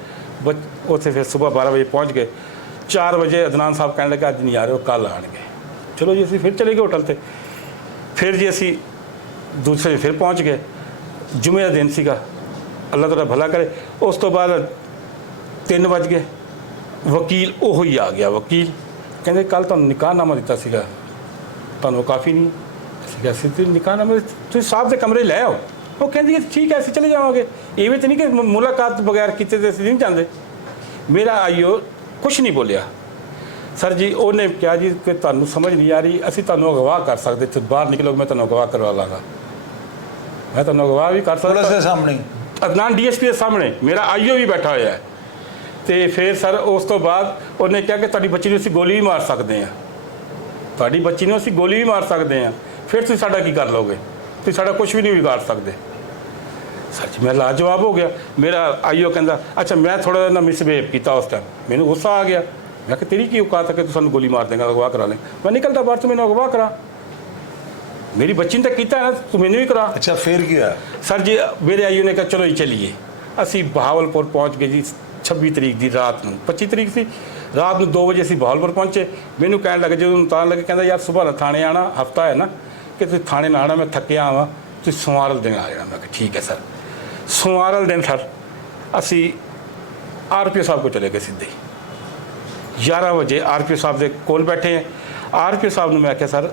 ਉੱਥੇ ਫਿਰ ਸਵੇਰ 12 ਵਜੇ ਪਹੁੰਚ ਗਏ। 4 ਵਜੇ ਅਦਨਾਨ ਸਾਹਿਬ ਕਹਿਣ ਲੱਗੇ ਅੱਜ ਨਹੀਂ ਆ ਰਹੇ, ਉਹ ਕੱਲ੍ਹ ਆਉਣਗੇ। ਚਲੋ ਜੀ ਅਸੀਂ ਫਿਰ ਚਲੇ ਗਏ ਹੋਟਲ 'ਤੇ। ਫਿਰ ਜੀ ਅਸੀਂ ਦੂਸਰੇ ਫਿਰ ਪਹੁੰਚ ਗਏ। ਜੁਮੇ ਦਾ ਦਿਨ ਸੀਗਾ, ਅੱਲਾਹ ਤੁਹਾਡਾ ਭਲਾ ਕਰੇ। ਉਸ ਤੋਂ ਬਾਅਦ 3 ਵਜ ਗਏ, ਵਕੀਲ ਉਹੋ ਹੀ ਆ ਗਿਆ। ਵਕੀਲ ਕਹਿੰਦੇ ਕੱਲ੍ਹ ਤੁਹਾਨੂੰ ਨਿਕਾਹਨਾਮਾ ਦਿੱਤਾ ਸੀਗਾ, ਤੁਹਾਨੂੰ ਕਾਫੀ ਨਹੀਂ। ਅਸੀਂ ਕਿਹਾ ਅਸੀਂ ਤੇ ਨਿਕਾਹਨਾਮਾ ਤੁਸੀਂ ਸਾਹਿਬ ਦੇ ਕਮਰੇ ਲੈ ਆਓ। ਉਹ ਕਹਿੰਦੀ ਠੀਕ ਹੈ ਅਸੀਂ ਚਲੇ ਜਾਵਾਂਗੇ, ਇਵੇਂ ਤਾਂ ਨਹੀਂ ਕਿ ਮੁਲਾਕਾਤ ਬਗੈਰ ਕੀਤੇ ਤੇ ਅਸੀਂ ਨਹੀਂ ਜਾਂਦੇ। ਮੇਰਾ ਆਈਓ ਕੁਛ ਨਹੀਂ ਬੋਲਿਆ। ਸਰ ਜੀ ਉਹਨੇ ਕਿਹਾ ਜੀ ਕਿ ਤੁਹਾਨੂੰ ਸਮਝ ਨਹੀਂ ਆ ਰਹੀ, ਅਸੀਂ ਤੁਹਾਨੂੰ ਅਗਵਾ ਕਰ ਸਕਦੇ, ਇੱਥੇ ਬਾਹਰ ਨਿਕਲੋਗੇ ਮੈਂ ਤੁਹਾਨੂੰ ਅਗਵਾ ਕਰਵਾ ਲਾਂਗਾ। ਮੈਂ ਤੁਹਾਨੂੰ ਅਗਵਾ ਵੀ ਕਰ ਸਕਦਾ ਪੁਲਿਸ ਦੇ ਸਾਹਮਣੇ, ਅਦਨਾਨ ਡੀਐਸਪੀ ਦੇ ਸਾਹਮਣੇ, ਮੇਰਾ ਆਈਓ ਵੀ ਬੈਠਾ ਹੋਇਆ ਹੈ। ਤੇ ਫਿਰ ਸਰ ਉਸ ਤੋਂ ਬਾਅਦ ਉਹਨੇ ਕਿਹਾ ਕਿ ਤੁਹਾਡੀ ਬੱਚੀ ਨੂੰ ਅਸੀਂ ਗੋਲੀ ਵੀ ਮਾਰ ਸਕਦੇ ਹਾਂ, ਤੁਹਾਡੀ ਬੱਚੀ ਨੂੰ ਅਸੀਂ ਗੋਲੀ ਵੀ ਮਾਰ ਸਕਦੇ ਹਾਂ, ਫਿਰ ਤੁਸੀਂ ਸਾਡਾ ਕੀ ਕਰ ਲਓਗੇ? ਤੁਸੀਂ ਸਾਡਾ ਕੁਝ ਵੀ ਨਹੀਂ ਵਿਗਾੜ ਸਕਦੇ। ਸਰ ਜੀ ਮੈਂ ਲਾਜਵਾਬ ਹੋ ਗਿਆ। ਮੇਰਾ ਆਈਓ ਕਹਿੰਦਾ ਅੱਛਾ ਮੈਂ ਥੋੜ੍ਹਾ ਜਿਹਾ ਨਾ ਮਿਸਬਿਹੇਵ ਕੀਤਾ ਉਸ ਟਾਈਮ, ਮੈਨੂੰ ਗੁੱਸਾ ਆ ਗਿਆ। ਮੈਂ ਕਿਹਾ ਤੇਰੀ ਕੀ ਔਕਾਤ ਹੈ ਕਿ ਤੂੰ ਸਾਨੂੰ ਗੋਲੀ ਮਾਰ ਦੇਂਗਾ, ਅਗਵਾ ਕਰਾ ਲੈ। ਮੈਂ ਨਿਕਲਦਾ ਬਾਹਰ, ਤੂੰ ਮੈਨੂੰ ਅਗਵਾ ਕਰਾ, ਮੇਰੀ ਬੱਚੀ ਨੇ ਤਾਂ ਕੀਤਾ ਹੈ ਨਾ, ਤੂੰ ਮੈਨੂੰ ਵੀ ਕਰਾ। ਅੱਛਾ ਫਿਰ ਕੀ ਹੋਇਆ? ਸਰ ਜੀ ਮੇਰੇ ਆਈਓ ਨੇ ਕਿਹਾ ਚਲੋ ਜੀ ਚਲੀਏ। ਅਸੀਂ ਬਹਾਵਲਪੁਰ ਪਹੁੰਚ ਗਏ ਜੀ 26 ਤਰੀਕ ਦੀ ਰਾਤ ਨੂੰ, 25 ਤਰੀਕ ਸੀ ਰਾਤ ਨੂੰ 2 ਵਜੇ ਅਸੀਂ ਬਹਾਵਲਪੁਰ ਪਹੁੰਚੇ। ਮੈਨੂੰ ਕਹਿਣ ਲੱਗੇ ਜਦੋਂ ਤਾਂ ਲੱਗੇ, ਕਹਿੰਦਾ ਯਾਰ ਸੁਬਾਹ ਥਾਣੇ ਆਉਣਾ, ਹਫਤਾ ਹੈ ਨਾ ਕਿ ਤੁਸੀਂ ਥਾਣੇ ਨਾ ਆਉਣਾ, ਮੈਂ ਥੱਕਿਆ ਆਵਾਂ, ਤੁਸੀਂ ਸੋਮਵਾਰ ਦਿਨ ਆ ਜਾਣਾ। ਮੈਂ ਕਿਹਾ ਠੀਕ ਹੈ ਸਰ। ਸੋਮਵਾਰ ਦਿਨ ਸਰ ਅਸੀਂ ਆਰਪੀਓ ਸਾਹਿਬ ਕੋਲ ਚਲੇ ਗਏ ਸਿੱਧੇ 11 ਵਜੇ ਆਰਪੀਓ ਸਾਹਿਬ ਦੇ ਕੋਲ ਬੈਠੇ ਹੈ। ਆਰਪੀਓ ਸਾਹਿਬ ਨੂੰ ਮੈਂ ਕਿਹਾ ਸਰ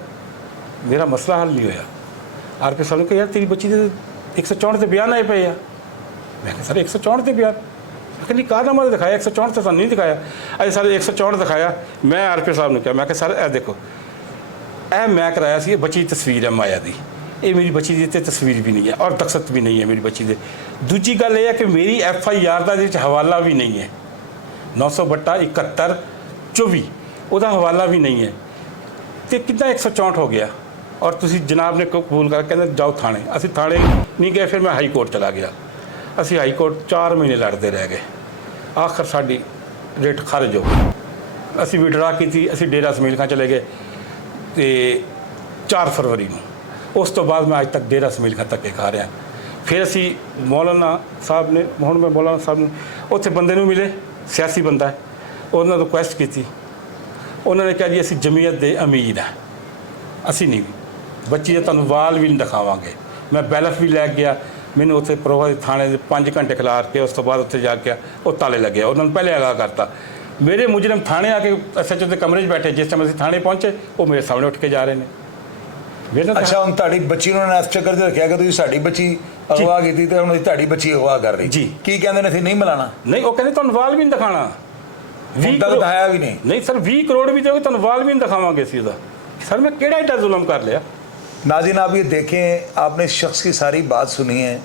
ਮੇਰਾ ਮਸਲਾ ਹੱਲ ਨਹੀਂ ਹੋਇਆ। ਆਰਪੀਓ ਸਾਹਿਬ ਨੇ ਕਿਹਾ ਯਾਰ ਤੇਰੀ ਬੱਚੀ ਦੇ 164 ਤੇ ਬਿਆਨ ਆਏ ਪਏ ਆ। ਮੈਂ ਕਿਹਾ ਸਰ 164 ਤੇ ਬਿਆਨ? ਮੈਂ ਕਿਹਾ ਨਹੀਂ ਕਾਹਨਾਮਾ ਦਿਖਾਇਆ, 164 ਤੇ ਸਾਨੂੰ ਨਹੀਂ ਦਿਖਾਇਆ। ਅਜੇ ਸਰ 164 ਦਿਖਾਇਆ। ਮੈਂ ਆਰਪੀਓ ਸਾਹਿਬ ਨੂੰ ਕਿਹਾ, ਮੈਂ ਕਿਹਾ ਸਰ ਇਹ ਦੇਖੋ ਇਹ ਮੈਂ ਕਰਾਇਆ ਸੀ, ਇਹ ਬੱਚੀ ਦੀ ਤਸਵੀਰ ਹੈ ਮਾਇਆ ਦੀ, ਇਹ ਮੇਰੀ ਬੱਚੀ ਦੀ ਤੇ ਤਸਵੀਰ ਵੀ ਨਹੀਂ ਹੈ ਔਰ ਦਸਤਖਤ ਵੀ ਨਹੀਂ ਹੈ ਮੇਰੀ ਬੱਚੀ ਦੇ। ਦੂਜੀ ਗੱਲ ਇਹ ਹੈ ਕਿ ਮੇਰੀ FIR ਦਾ ਇਹਦੇ ਵਿੱਚ ਹਵਾਲਾ ਵੀ ਨਹੀਂ ਹੈ, 900/71/24 ਉਹਦਾ ਹਵਾਲਾ ਵੀ ਨਹੀਂ ਹੈ। ਤੇ ਕਿੱਦਾਂ 164 ਹੋ ਗਿਆ? ਔਰ ਤੁਸੀਂ ਜਨਾਬ ਨੇ ਕਬੂਲ ਕਰ ਕਹਿੰਦੇ ਜਾਓ ਥਾਣੇ। ਅਸੀਂ ਥਾਣੇ ਨਹੀਂ ਗਏ, ਫਿਰ ਮੈਂ ਹਾਈ ਕੋਰਟ ਚਲਾ ਗਿਆ। ਅਸੀਂ ਹਾਈ ਕੋਰਟ 4 ਮਹੀਨੇ ਲੜਦੇ ਰਹਿ ਗਏ। ਆਖਰ ਸਾਡੀ ਰਿਟ ਖਾਰਜ ਹੋ ਗਈ। ਅਸੀਂ ਵਿਡਰਾ ਕੀਤੀ, ਅਸੀਂ ਡੇਰਾ ਇਸਮਾਈਲ ਖਾਂ ਚਲੇ ਗਏ ਤੇ 4 ਫਰਵਰੀ ਨੂੰ। ਉਸ ਤੋਂ ਬਾਅਦ ਮੈਂ ਅੱਜ ਤੱਕ ਡੇਰਾ ਇਸਮਾਈਲ ਖਾਂ ਧੱਕੇ ਖਾ ਰਿਹਾ। ਫਿਰ ਅਸੀਂ ਮੌਲਾਨਾ ਸਾਹਿਬ ਨੇ, ਹੁਣ ਮੈਂ ਮੌਲਾਨਾ ਸਾਹਿਬ ਨੂੰ ਉੱਥੇ ਬੰਦੇ ਨੂੰ ਮਿਲੇ, ਸਿਆਸੀ ਬੰਦਾ ਹੈ, ਉਹਨਾਂ ਨੂੰ ਰਿਕੁਐਸਟ ਕੀਤੀ। ਉਹਨਾਂ ਨੇ ਕਿਹਾ ਜੀ ਅਸੀਂ ਜਮੀਅਤ ਦੇ ਅਮੀਰ ਹਾਂ, ਅਸੀਂ ਨਹੀਂ ਬੱਚੀ ਦੇ ਤੁਹਾਨੂੰ ਵਾਲ ਵੀ ਨਹੀਂ ਦਿਖਾਵਾਂਗੇ। ਮੈਂ ਬੈਲਫ ਵੀ ਲੈ ਗਿਆ। ਮੈਨੂੰ ਉੱਥੇ ਪ੍ਰੋਵਾ ਥਾਣੇ ਦੇ 5 ਘੰਟੇ ਖਿਲਾਰ ਕੇ ਉਸ ਤੋਂ ਬਾਅਦ ਉੱਥੇ ਜਾ ਕੇ ਉਹ ਤਾਲੇ ਲੱਗਿਆ। ਉਹਨਾਂ ਨੂੰ ਪਹਿਲੇ ਅਗਾਹ ਕਰਤਾ। ਮੇਰੇ ਮੁਜਰਮ ਥਾਣੇ ਆ ਕੇ SHO ਦੇ ਕਮਰੇ 'ਚ ਬੈਠੇ। ਜਿਸ ਟਾਈਮ ਅਸੀਂ ਥਾਣੇ ਪਹੁੰਚੇ ਉਹ ਮੇਰੇ ਸਾਹਮਣੇ ਉੱਠ ਕੇ ਜਾ ਰਹੇ ਨੇ। ਅੱਛਾ ਹੁਣ ਤੁਹਾਡੀ ਬੱਚੀ ਨੂੰ ਇਸ ਚੱਕਰ 'ਚ ਰੱਖਿਆ ਕਿ ਤੁਸੀਂ ਸਾਡੀ ਬੱਚੀ ਅਗਵਾ ਕੀਤੀ ਤੇ ਹੁਣ ਤੁਹਾਡੀ ਬੱਚੀ ਅਗਵਾ ਕਰ ਰਹੀ ਜੀ। ਕੀ ਕਹਿੰਦੇ ਨੇ ਅਸੀਂ ਨਹੀਂ ਮਿਲਾਣਾ? ਨਹੀਂ ਉਹ ਕਹਿੰਦੇ ਤੁਹਾਨੂੰ ਵਾਲ ਵੀ ਨਹੀਂ ਦਿਖਾਣਾ। 20 ਕਰੋੜ ਦਿਖਾਇਆ ਵੀ ਨਹੀਂ। ਨਹੀਂ ਸਰ 20 ਕਰੋੜ ਵੀ ਦਿਓਗੇ, ਤੁਹਾਨੂੰ ਵਾਲ भी नहीं दिखावांगे ਅਸੀਂ ਉਹਦਾ। सर मैं केड़ा एटा जुल्म कर लिया? नाज़रीन आप ये देखें, आपने इस शख्स की सारी बात सुनी है।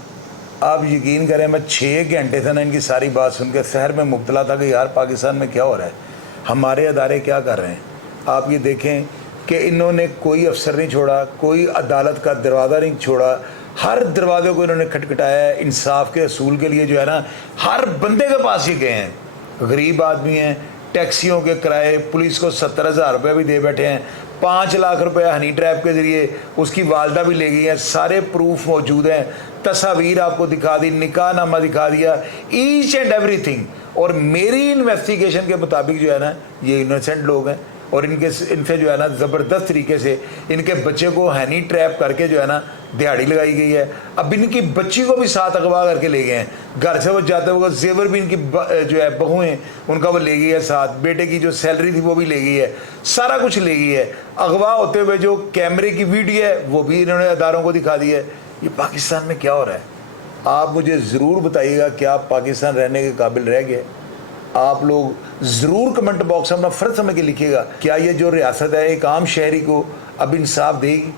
आप यकीन करें मैं 6 घंटे से ना इनकी सारी बात सुन के शहर में मुब्तला था कि यार पाकिस्तान में क्या हो रहा है, हमारे अदारे क्या कर रहे हैं। आप ये देखें कि इन्होंने कोई अफसर नहीं छोड़ा, कोई अदालत का दरवाज़ा नहीं छोड़ा, हर दरवाजे को इन्होंने खटखटाया है। इंसाफ के असूल के लिए जो है ना हर बंदे के पास ही गए हैं। गरीब आदमी हैं, टैक्सियों के किराए, पुलिस को 70,000 रुपये भी दे बैठे हैं। 5 लाख रुपया हनी ट्रैप के ज़रिए उसकी वालदा भी ले गई है। सारे प्रूफ मौजूद हैं, तस्वीर आपको दिखा दी, निकाहनामा दिखा दिया, ईच एंड एवरीथिंग। और मेरी इन्वेस्टिगेशन के मुताबिक जो है ना ये इनोसेंट लोग हैं और इनसे जो है ना ज़बरदस्त तरीके से इनके बच्चे को हनी ट्रैप करके जो है ना दिहाड़ी लगाई गई है। अब इनकी बच्ची को भी साथ अगवा करके ले गए हैं। घर से वो जाते हुए जेवर भी इनकी जो है बहुएं उनका वो ले गई है साथ, बेटे की जो सैलरी थी वो भी ले गई है, सारा कुछ ले गई है। अगवा होते हुए जो कैमरे की वीडियो है वो भी इन्होंने अदारों को दिखा दी है। ये पाकिस्तान में क्या हो रहा है? आप मुझे ज़रूर बताइएगा क्या आप पाकिस्तान रहने के काबिल रह गए? आप लोग ज़रूर कमेंट बॉक्स में अपना फ़र्ज समझ के लिखिएगा, क्या ये जो रियासत है एक आम शहरी को अब इंसाफ देगी?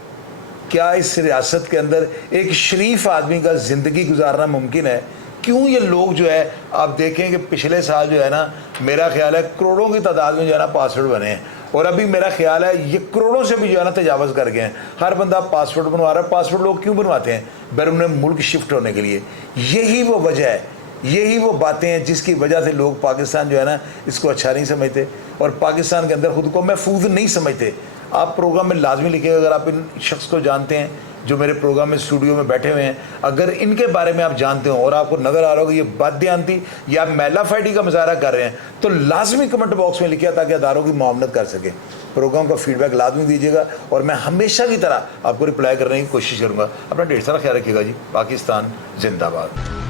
क्या इस रियासत के अंदर एक शरीफ आदमी का ज़िंदगी गुजारना मुमकिन है? क्यों ये लोग जो है आप देखें कि पिछले साल जो है ना मेरा ख्याल है करोड़ों की तादाद में जो है ना पासपोर्ट बने हैं और अभी मेरा ख्याल है ये करोड़ों से भी जो है ना तजावज़ कर गए हैं। हर बंदा पासपोर्ट बनवा रहा है। पासपोर्ट लोग क्यों बनवाते हैं? बैरून मुल्क शिफ्ट होने के लिए। यही वो वजह है, यही वो बातें हैं जिसकी वजह से लोग पाकिस्तान जो है ना इसको अच्छा नहीं समझते। और पाकिस्तान के अंदर ख़ुद को महफूज नहीं समझते, आप प्रोग्राम में लाजमी लिखिएगा। अगर आप इन शख्स को जानते हैं जो मेरे प्रोग्राम में स्टूडियो में बैठे हुए हैं, अगर इनके बारे में आप जानते हो और आपको नज़र आ रहा हो कि ये बददियानती या मैलाफाइडी का मुजाहरा कर रहे हैं, तो लाजमी कमेंट बॉक्स में लिखिए ताकि अदारों की मुआवनत कर सके। प्रोग्राम का फीडबैक लाजमी दीजिएगा और मैं हमेशा की तरह आपको रिप्लाई करने की कोशिश करूँगा। अपना ढेर सारा ख्याल रखिएगा जी। पाकिस्तान जिंदाबाद।